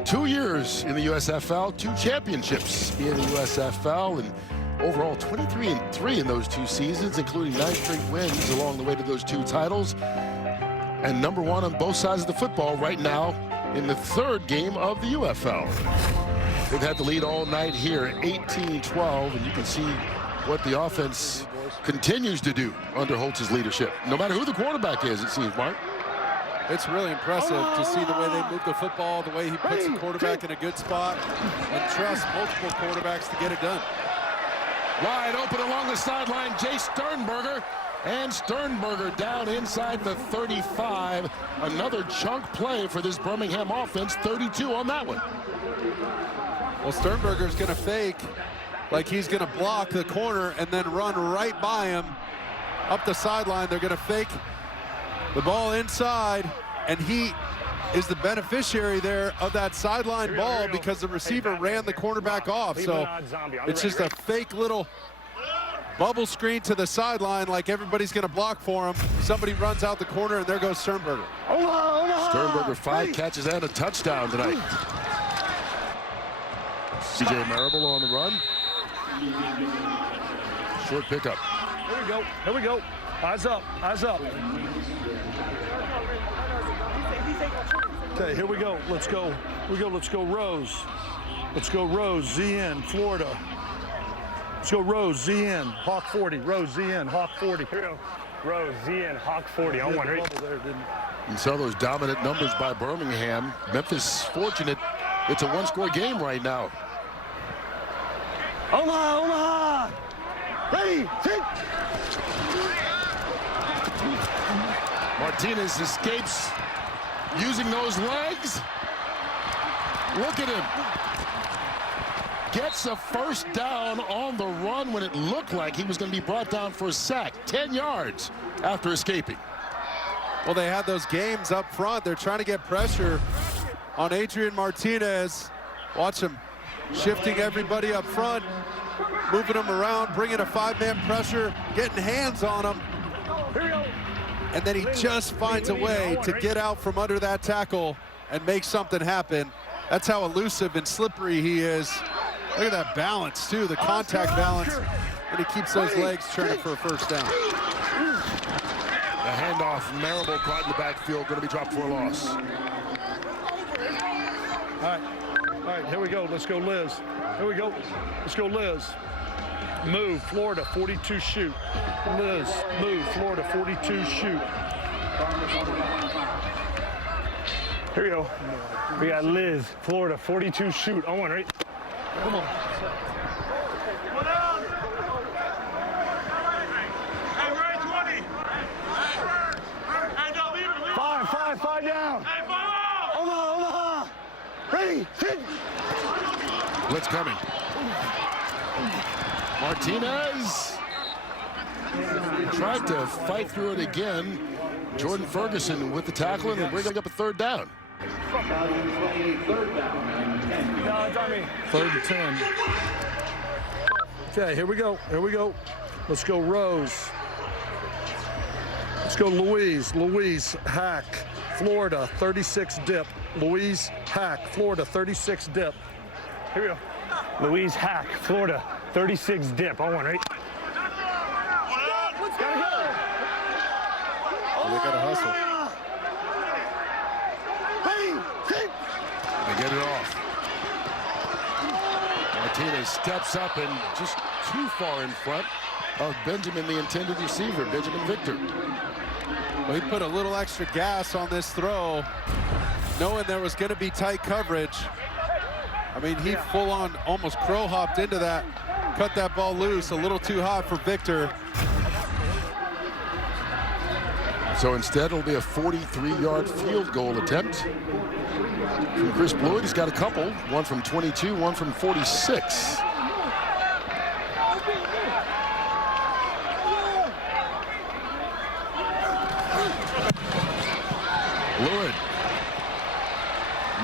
2 years in the USFL, 2 championships in the USFL, and overall 23-3 in those 2 seasons, including 9 straight wins along the way to those 2 titles. And number 1 on both sides of the football right now in the 3rd game of the UFL. They've had the lead all night here, 18-12, and you can see what the offense continues to do under Holtz's leadership. No matter who the quarterback is, it seems, Mark. It's really impressive to see the way they move the football, the way he puts the quarterback in a good spot, and trusts multiple quarterbacks to get it done. Wide open along the sideline, Jay Sternberger. And Sternberger down inside the 35. Another chunk play for this Birmingham offense, 32 on that one. Well, Sternberger's going to fake like he's going to block the corner and then run right by him up the sideline. They're going to fake the ball inside, and he is the beneficiary there of that sideline ball because the receiver ran the cornerback off. So it's just a fake little bubble screen to the sideline like everybody's going to block for him. Somebody runs out the corner, and there goes Sternberger. Sternberger 5 catches and a touchdown tonight. C.J. Marable on the run. Short pickup. Here we go. Here we go. Eyes up. Eyes up. Okay, here we go. Let's go. Here we go. Let's go Rose. Let's go Rose. Z in, Florida. Let's go Rose, Z in, Hawk 40. Rose, Z in, Hawk 40. Here we go. Rose, Z in, Hawk 40. On one, right? You saw those dominant numbers by Birmingham. Memphis fortunate. It's a one-score game right now. Omaha, Omaha! Ready, sit! Martinez escapes using those legs. Look at him. Gets a first down on the run when it looked like he was going to be brought down for a sack. 10 yards after escaping. Well, they had those games up front. They're trying to get pressure on Adrian Martinez. Watch him shifting everybody up front, moving them around, bringing a 5-man pressure, getting hands on them. And then he just finds a way to get out from under that tackle and make something happen. That's how elusive and slippery he is. Look at that balance, too, the contact balance. And he keeps those legs turning for a first down. The handoff, Marable caught in the backfield, going to be dropped for a loss. All right, here we go. Let's go, Liz. Here we go. Let's go, Liz. Move, Florida, 42 shoot. Liz, move, Florida, 42 shoot. Here we go. We got Liz, Florida, 42 shoot. On one, right? Come on. Five down. Omaha. Ready, sit. Blitz coming. Martinez tried to fight through it again. Jordan Ferguson with the tackle and bringing up a third down. Third and 10. Okay, here we go. Here we go. Let's go, Rose. Let's go, Louise. Louise, hack, Florida, 36 dip. Louise, hack, Florida, 36 dip. Here we go. Louise Hack, Florida, 36 dip. On one, right? Let's go. They got to hustle. They get it off. Martinez steps up and just too far in front of Benjamin, the intended receiver, Benjamin Victor. Well, he put a little extra gas on this throw, knowing there was going to be tight coverage. I mean, he full on almost crow hopped into that, cut that ball loose, a little too high for Victor. So instead, it'll be a 43-yard field goal attempt from Chris Blewett. He's got a couple, one from 22, one from 46. Blewett,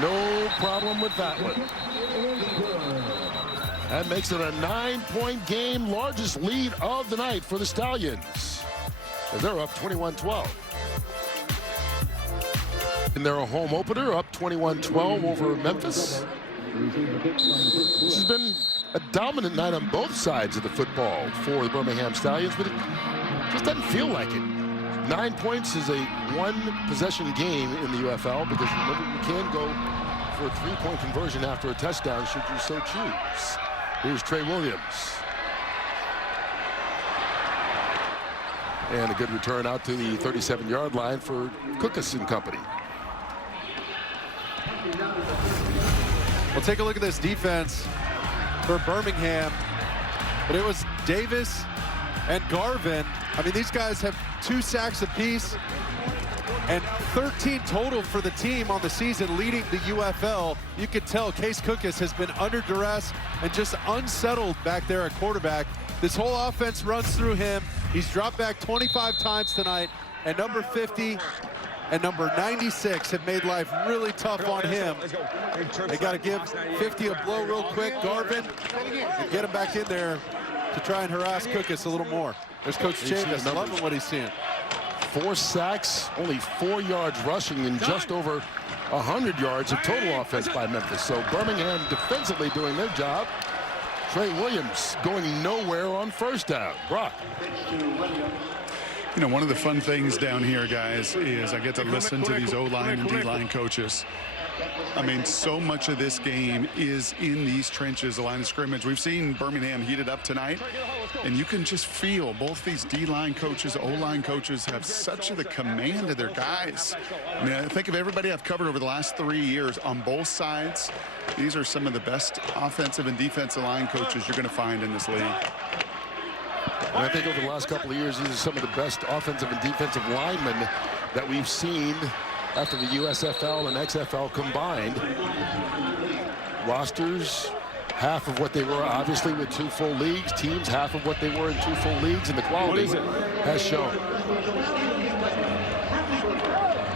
no problem with that one. That makes it a 9-point game, largest lead of the night for the Stallions, as they're up 21-12. And they're a home opener, up 21-12 over Memphis. This has been a dominant night on both sides of the football for the Birmingham Stallions, but it just doesn't feel like it. 9 points is a one-possession game in the UFL, because remember, you can go for a 3-point conversion after a touchdown should you so choose. Here's Trey Williams. And a good return out to the 37-yard line for Cookus and company. Well, take a look at this defense for Birmingham. But it was Davis and Garvin. I mean, these guys have 2 sacks apiece and 13 total for the team on the season, leading the UFL. You could tell Case Cookus has been under duress and just unsettled back there at quarterback. This whole offense runs through him. He's dropped back 25 times tonight, and number 50 and number 96 have made life really tough on him. They got to give 50 a blow real quick, Garvin, and get him back in there to try and harass Cookus a little more. There's Coach Chavis, loving what he's seeing. 4 sacks, only 4 yards rushing, and just over 100 yards of total offense by Memphis. So Birmingham defensively doing their job. Trey Williams going nowhere on first down. Brock. You know, one of the fun things down here, guys, is I get to listen to these O-line and D-line coaches. I mean, so much of this game is in these trenches, the line of scrimmage. We've seen Birmingham heated up tonight, and you can just feel both these D-line coaches, O-line coaches have such the command of their guys. I mean, I think of everybody I've covered over the last 3 years on both sides. These are some of the best offensive and defensive line coaches you're going to find in this league. And I think over the last couple of years, these are some of the best offensive and defensive linemen that we've seen after the USFL and XFL combined. Rosters, half of what they were, obviously, with 2 full leagues. Teams, half of what they were in 2 full leagues, and the quality has shown.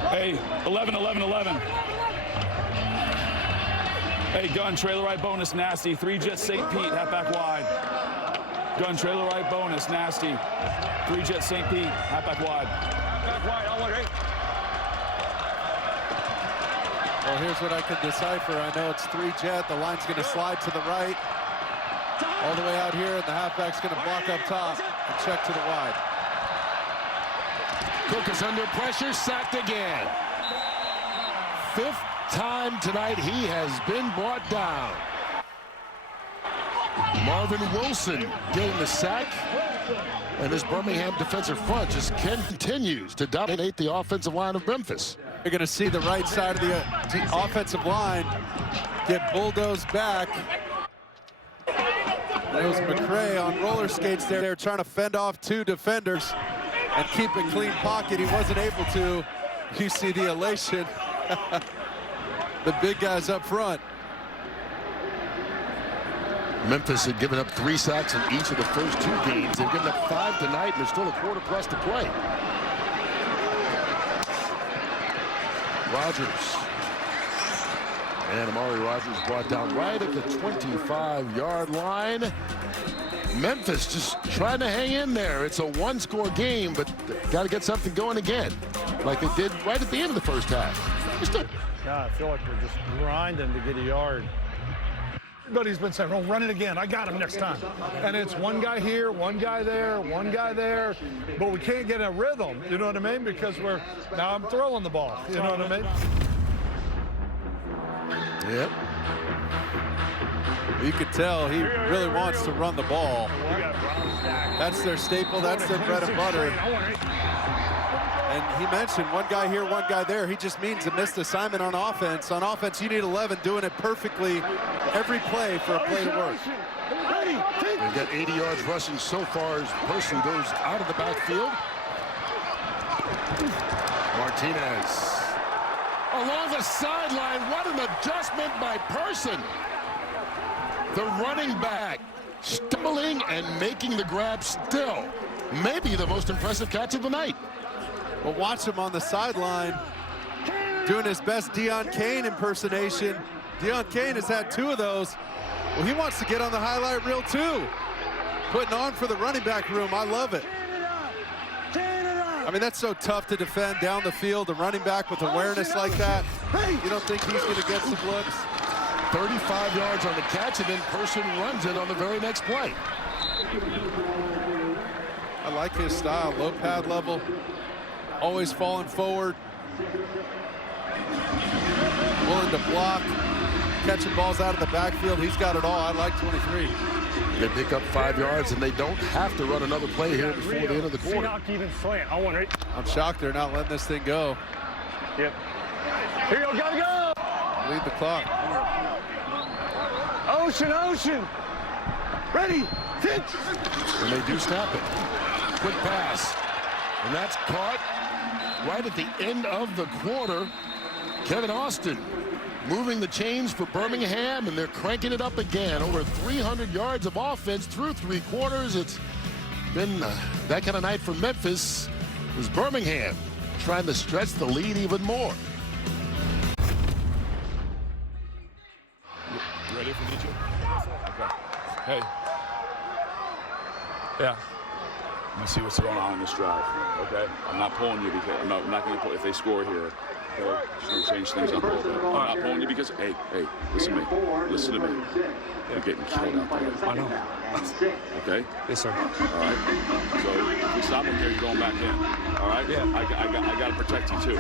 Hey, 11, 11, 11. Hey, gun, trailer right bonus, nasty. 3 jet St. Pete, halfback wide. Gun, trailer right bonus, nasty. 3 jet St. Pete, halfback wide. Halfback wide, I want 8. Well, here's what I can decipher. I know it's 3 jet. The line's going to slide to the right. All the way out here, and the halfback's going to block up top and check to the wide. Cook is under pressure, sacked again. 5th time tonight he has been brought down. Marvin Wilson getting the sack, and this Birmingham defensive front just continues to dominate the offensive line of Memphis. You're going to see the right side of the offensive line get bulldozed back. There's McCray on roller skates there. They're trying to fend off 2 defenders and keep a clean pocket. He wasn't able to. You see the elation. The big guys up front. Memphis had given up 3 sacks in each of the first 2 games. They've given up 5 tonight, and there's still a quarter plus to play. Rogers. And Amari Rogers brought down right at the 25-yard line. Memphis just trying to hang in there. It's a 1-score game, but got to get something going again, like they did right at the end of the first half. Yeah, I feel like we're just grinding to get a yard. Everybody's been saying, oh, run it again. I got him next time. And it's one guy here, one guy there, one guy there. But we can't get a rhythm, you know what I mean? Because now I'm throwing the ball, you know what I mean? Yep. You could tell he really wants to run the ball. That's their staple. That's their bread and butter. And he mentioned one guy here, one guy there. He just means a missed assignment on offense. On offense, you need 11 doing it perfectly every play for a play to work. They've got 80 yards rushing so far as Person goes out of the backfield. Martinez. Along the sideline, what an adjustment by Person. The running back stumbling and making the grab still. Maybe the most impressive catch of the night. Well, watch him on the sideline doing his best Deion Kane impersonation. Deion Kane has had 2 of those. Well, he wants to get on the highlight reel too. Putting on for the running back room. I love it. I mean, that's so tough to defend down the field. The running back with awareness like that. You don't think he's going to get some looks? 35 yards on the catch, and then Person runs it on the very next play. I like his style, low pad level, always falling forward, willing to block, catching balls out of the backfield. He's got it all. I like 23. They pick up 5 yards, and they don't have to run another play here before the end of the quarter. I'm shocked they're not letting this thing go. Yep. Here you go, gotta go! Lead the clock. Ocean! Ready, pitch! And they do snap it. Quick pass. And that's caught right at the end of the quarter. Kevin Austin moving the chains for Birmingham, and they're cranking it up again. Over 300 yards of offense through 3 quarters. It's been that kind of night for Memphis. Is Birmingham trying to stretch the lead even more. You ready for DJ? Okay. Hey. Yeah. Let me see what's going on in this drive. Okay. I'm not pulling you because I'm not going to pull if they score here. Okay. Just going to change things up a little bit. I'm not pulling you because hey, listen to me. Listen to me. You're getting killed out there. I know. Okay. Yes, sir. All right. So if we stop him here, you're going back in. All right. Yeah. I got to protect you too.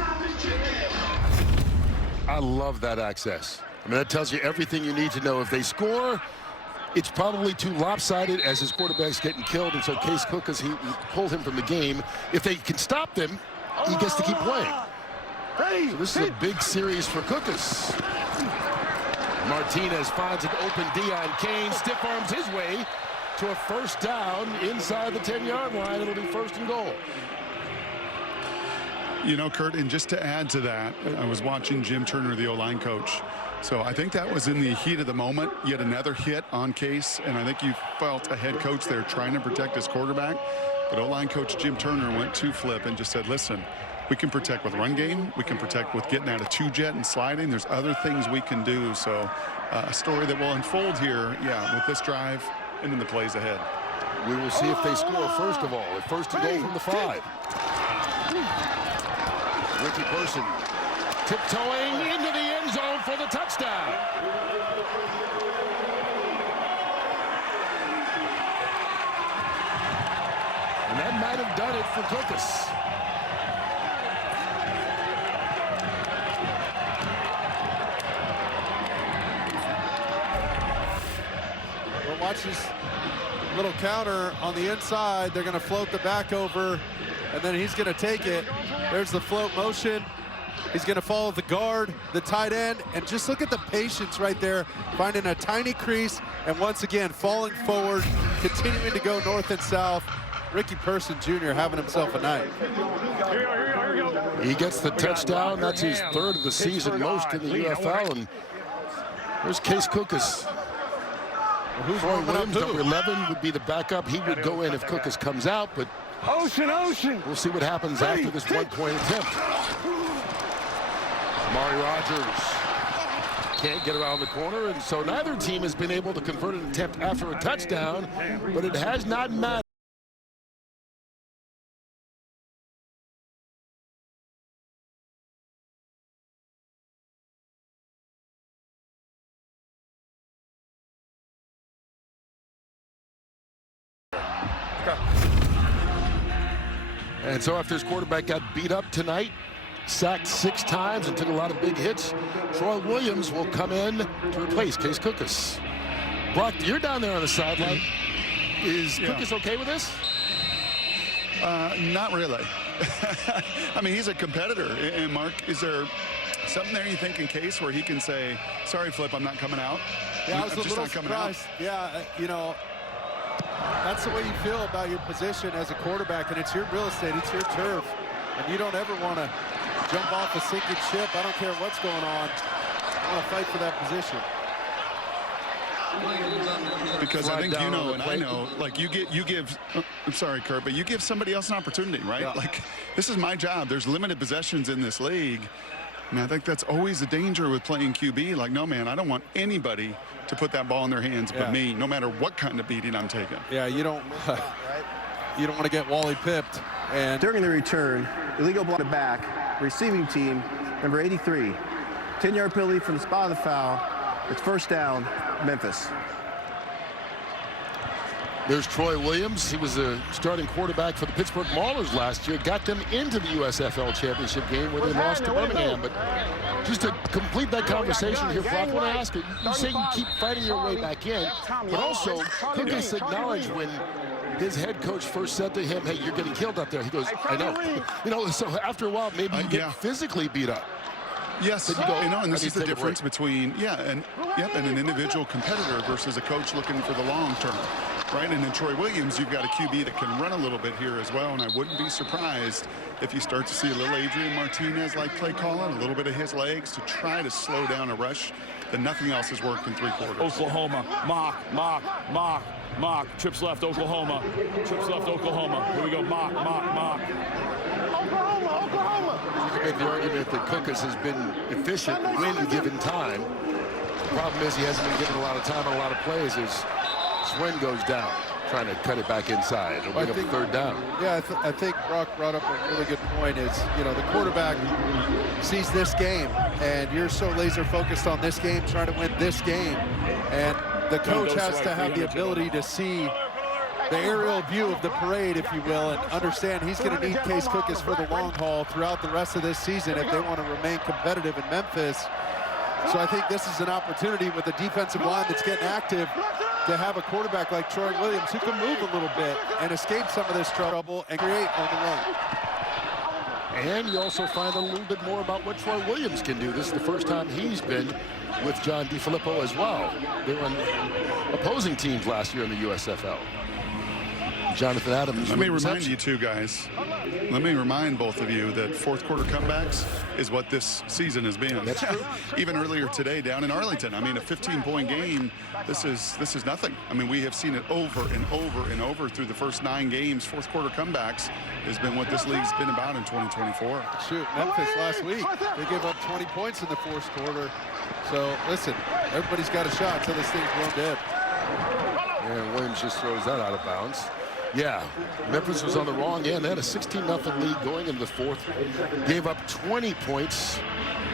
I love that access. I mean, that tells you everything you need to know. If they score, it's probably too lopsided as his quarterback's getting killed, and so Case Cook, as he pulled him from the game. If they can stop them, he gets to keep playing. So this is a big series for Cookus. Martinez finds an open Deion Kane, stiff arms his way to a first down inside the 10-yard line. It'll be 1st and goal. You know, Kurt, and just to add to that, I was watching Jim Turner, the O-line coach. So I think that was in the heat of the moment, yet another hit on Case, and I think you felt a head coach there trying to protect his quarterback. But O-line coach Jim Turner went to Flip and just said, listen, we can protect with run game. We can protect with getting out of two-jet and sliding. There's other things we can do. So a story that will unfold here, yeah, with this drive and then the plays ahead. We will see if they score first of all. At first and goal from the 5. Ricky Person tiptoeing into the end zone for the touchdown. And that might have done it for Cookus. Well, watch this little counter on the inside. They're going to float the back over, and then he's going to take it. There's the float motion. He's going to follow the guard, the tight end, and just look at the patience right there, finding a tiny crease, and once again, falling forward, continuing to go north and south. Ricky Person Jr. having himself a night. He gets the touchdown. That's his 3rd of the season, most in the UFL. And there's Case Cookus. Who's Troy Williams, number 11, would be the backup. He would go in if Cookus comes out, but we'll see what happens after this one-point attempt. Amari Rogers can't get around the corner, and so neither team has been able to convert an attempt after a touchdown, but it has not mattered. And so after his quarterback got beat up tonight, sacked 6 times and took a lot of big hits, Troy Williams will come in to replace Case Cookus. Brock, you're down there on the sideline. Is Cookus okay with this? Not really. I mean, he's a competitor. And Mark, is there something there you think in Case where he can say, sorry, Flip, I'm not coming out? Yeah, I was a little surprised. Yeah, you know, that's the way you feel about your position as a quarterback, and it's your real estate, it's your turf, and you don't ever want to jump off a sinking ship. I don't care what's going on. I want to fight for that position. Because I think you know and I know, like you give, I'm sorry, Kurt, but you give somebody else an opportunity, right? Yeah. Like, this is my job. There's limited possessions in this league. And I think that's always a danger with playing QB. Like, no, man, I don't want anybody to put that ball in their hands but me, no matter what kind of beating I'm taking. Yeah, you don't want to get Wally pipped. And during the return, illegal block back, receiving team, number 83. 10-yard penalty from the spot of the foul. It's first down, Memphis. There's Troy Williams. He was a starting quarterback for the Pittsburgh Maulers last year. Got them into the USFL championship game where they lost to Birmingham. But just to complete that conversation here, Brock, I want to ask you, you say you keep fighting your way back in, but also Cookus acknowledged when his head coach first said to him, hey, you're getting killed up there. He goes, I know. You know, so after a while, maybe you get physically beat up. Yes, you know, and this is the difference between, and an individual competitor versus a coach looking for the long term, right? And in Troy Williams, you've got a QB that can run a little bit here as well, and I wouldn't be surprised if you start to see a little Adrian Martinez-like play calling, a little bit of his legs to try to slow down a rush, and nothing else has worked in 3 quarters. Oklahoma, mock, trips left, Oklahoma, Here we go, mock. Oklahoma. You can make the argument that Cookus has been efficient when given time. The problem is he hasn't been given a lot of time on a lot of plays as Swen goes down, trying to cut it back inside. It'll bring up 3rd down. Yeah, I think Brock brought up a really good point is, you know, the quarterback sees this game, and you're so laser focused on this game, trying to win this game. And the coach has to have the ability to see the aerial view of the parade, if you will, and understand he's going to need Case Cookus for the long haul throughout the rest of this season if they want to remain competitive in Memphis. So I think this is an opportunity with a defensive line that's getting active to have a quarterback like Troy Williams who can move a little bit and escape some of this trouble and create on the run. And you also find a little bit more about what Troy Williams can do. This is the first time he's been with John DeFilippo as well. They were on opposing teams last year in the USFL. Jonathan Adams. Let me remind you two guys. Let me remind both of you that fourth quarter comebacks is what this season has been. That's true. Even earlier today down in Arlington, I mean, a 15-point game. This is nothing. I mean, we have seen it over and over and over through the first 9 games. Fourth quarter comebacks has been what this league's been about in 2024. Shoot, Memphis last week, they gave up 20 points in the fourth quarter. So listen, everybody's got a shot until this thing's blown dead. And Williams just throws that out of bounds. Yeah, Memphis was on the wrong end. They had a 16-0 lead going into the fourth. Gave up 20 points,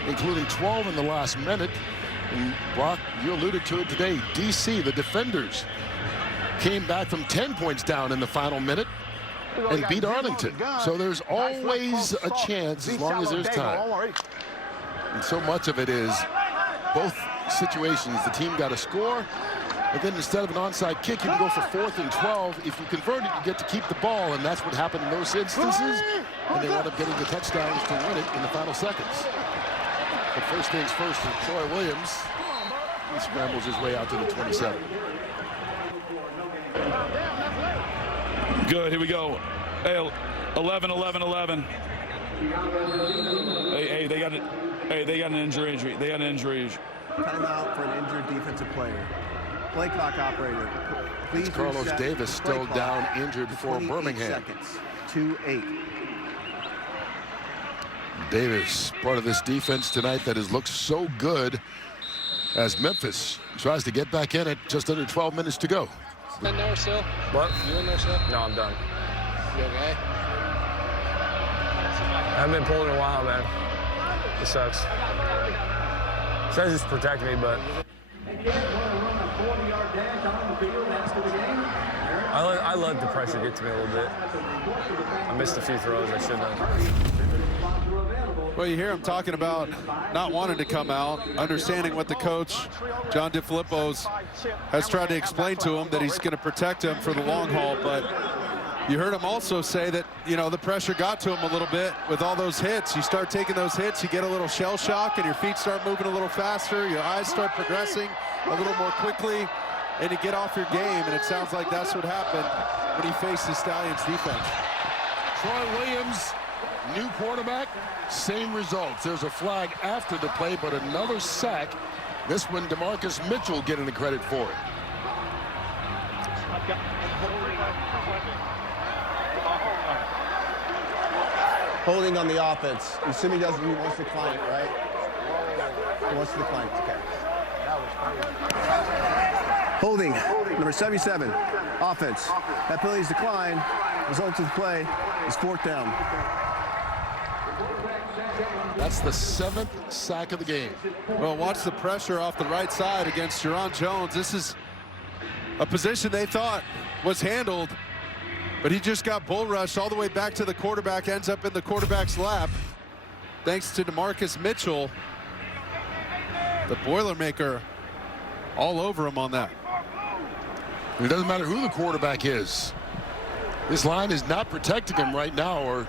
including 12 in the last minute. And Brock, you alluded to it today. DC, the defenders, came back from 10 points down in the final minute and beat Arlington. So there's always a chance as long as there's time. And so much of it is both situations. The team got a score, but then instead of an onside kick, you can go for 4th and 12. If you convert it, you get to keep the ball, and that's what happened in those instances. And they wound up getting the touchdowns to win it in the final seconds. But first things first for Troy Williams. He scrambles his way out to the 27. Good, here we go. Hey, 11, 11, 11. Hey, they got it. Hey, they got an injury. They got an injury. Timeout for an injured defensive player. Play clock operator. Please Carlos Davis still down injured for Birmingham. 2-8. Davis, part of this defense tonight that has looked so good as Memphis tries to get back in it just under 12 minutes to go. In there still? What? You in there still? No, I'm done. You okay? I haven't been pulled in a while, man. It sucks. It says it's protecting me, but I let the pressure get to me a little bit. I missed a few throws I shouldn't have. Well, you hear him talking about not wanting to come out, understanding what the coach, John DeFilippo, has tried to explain to him, that he's going to protect him for the long haul. But you heard him also say that, you know, the pressure got to him a little bit with all those hits. You start taking those hits, you get a little shell shock, and your feet start moving a little faster. Your eyes start progressing a little more quickly, and you get off your game. And it sounds like that's what happened when he faced the Stallions defense. Troy Williams, new quarterback, same results. There's a flag after the play, but another sack. This one, DeMarcus Mitchell getting the credit for it. Holding on the offense. You assume he wants to decline it, right? He wants to decline it, okay. Holding, number 77, offense. That penalty is declined. Result of the play is 4th down. That's the 7th sack of the game. Well, watch the pressure off the right side against Jerron Jones. This is a position they thought was handled, but he just got bull rushed all the way back to the quarterback, ends up in the quarterback's lap. Thanks to DeMarcus Mitchell, the Boilermaker all over him on that. It doesn't matter who the quarterback is. This line is not protecting him right now, or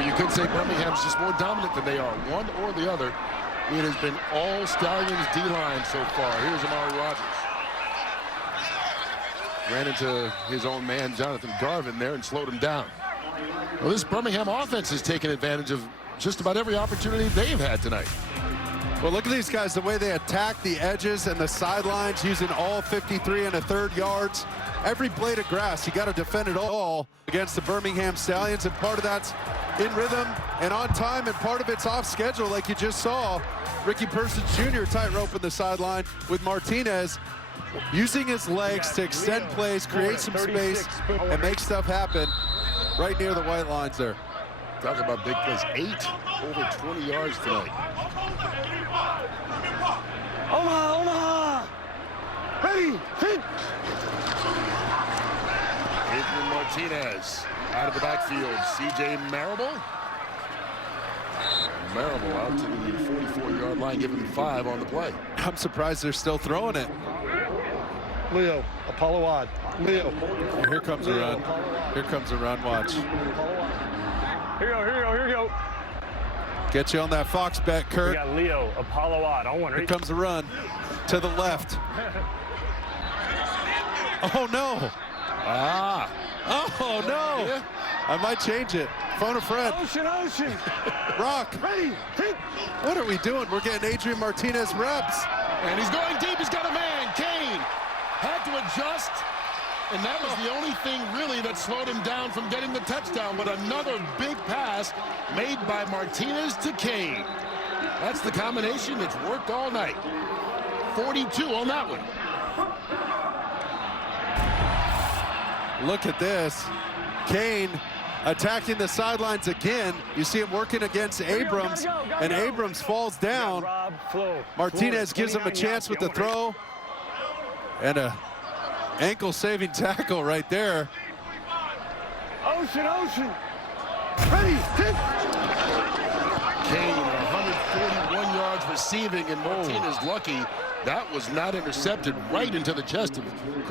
you could say Birmingham's just more dominant than they are. One or the other. It has been all Stallions D-line so far. Here's Amari Rogers. Ran into his own man, Jonathan Garvin, there and slowed him down. Well, this Birmingham offense has taken advantage of just about every opportunity they've had tonight. Well, look at these guys, the way they attack the edges and the sidelines, using all 53 1/3 yards. Every blade of grass, you got to defend it all against the Birmingham Stallions, and part of that's in rhythm and on time, and part of it's off schedule, like you just saw. Ricky Persons Jr. tightrope in the sideline with Martinez, using his legs to extend plays, create some space, and make stuff happen right near the white lines there. Talk about big plays. 8 over 20 yards tonight. Omaha! Ready, hit! Adrian Martinez out of the backfield. C.J. Marable. Marable out to the 44-yard line, giving him 5 on the play. I'm surprised they're still throwing it. Leo, Apollo odd. Leo. And here comes a run. Here comes a run, watch. Here you go. Get you on that Fox bet, Kurt. We got Leo, Apollo odd. Here comes a run to the left. Oh, no. Ah. Oh, no. Yeah. I might change it. Phone a friend. Ocean. Rock. Ready. What are we doing? We're getting Adrian Martinez reps. And he's going deep. He's got a man. Kane had to adjust. And that was the only thing really that slowed him down from getting the touchdown. But another big pass made by Martinez to Kane. That's the combination that's worked all night. 42 on that one. Look at this. Kane attacking the sidelines again. You see him working against Abrams, and Abrams falls down. Martinez gives him a chance with the throw. And a ankle-saving tackle right there. Ocean. Ready. Kane, 141 yards receiving, and Martinez lucky that was not intercepted right into the chest of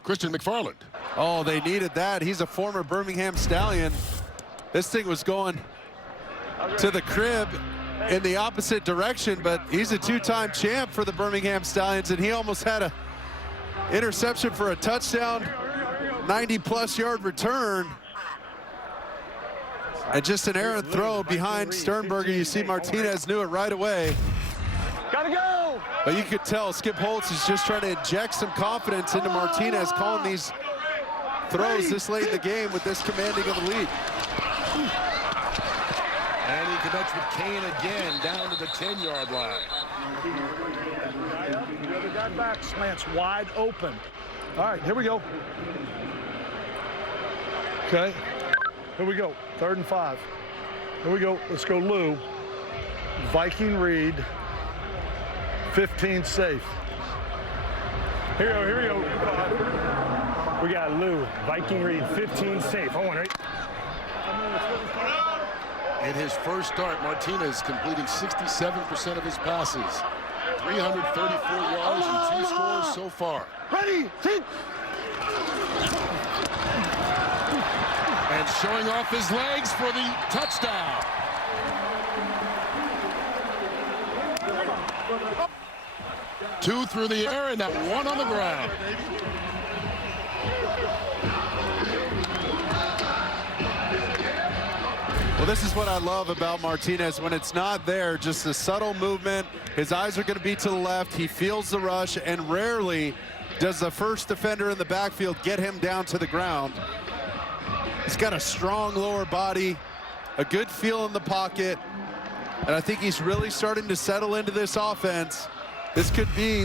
Christian McFarland. Oh, they needed that. He's a former Birmingham Stallion. This thing was going to the crib in the opposite direction, but he's a two-time champ for the Birmingham Stallions, and he almost had a interception for a touchdown, 90-plus yard return. And just an errant throw behind Sternberger. You see Martinez knew it right away. Gotta go! But you could tell Skip Holtz is just trying to inject some confidence into Martinez, calling these throws this late in the game with this commanding of a lead. And he connects with Kane again down to the 10-yard line. The other guy back, slants wide open. All right, here we go. Okay, here we go, 3rd and 5. Here we go, let's go Lou. Viking read, 15 safe. Here we go. We got Lou, Viking read, 15 safe. I want it. In his first start, Martinez completing 67% of his passes. 334 yards and 2 scores so far. Ready. And showing off his legs for the touchdown. Two through the air and that one on the ground. Well, this is what I love about Martinez. When it's not there, just a subtle movement. His eyes are going to be to the left. He feels the rush, and rarely does the first defender in the backfield get him down to the ground. He's got a strong lower body, a good feel in the pocket, and I think he's really starting to settle into this offense. This could be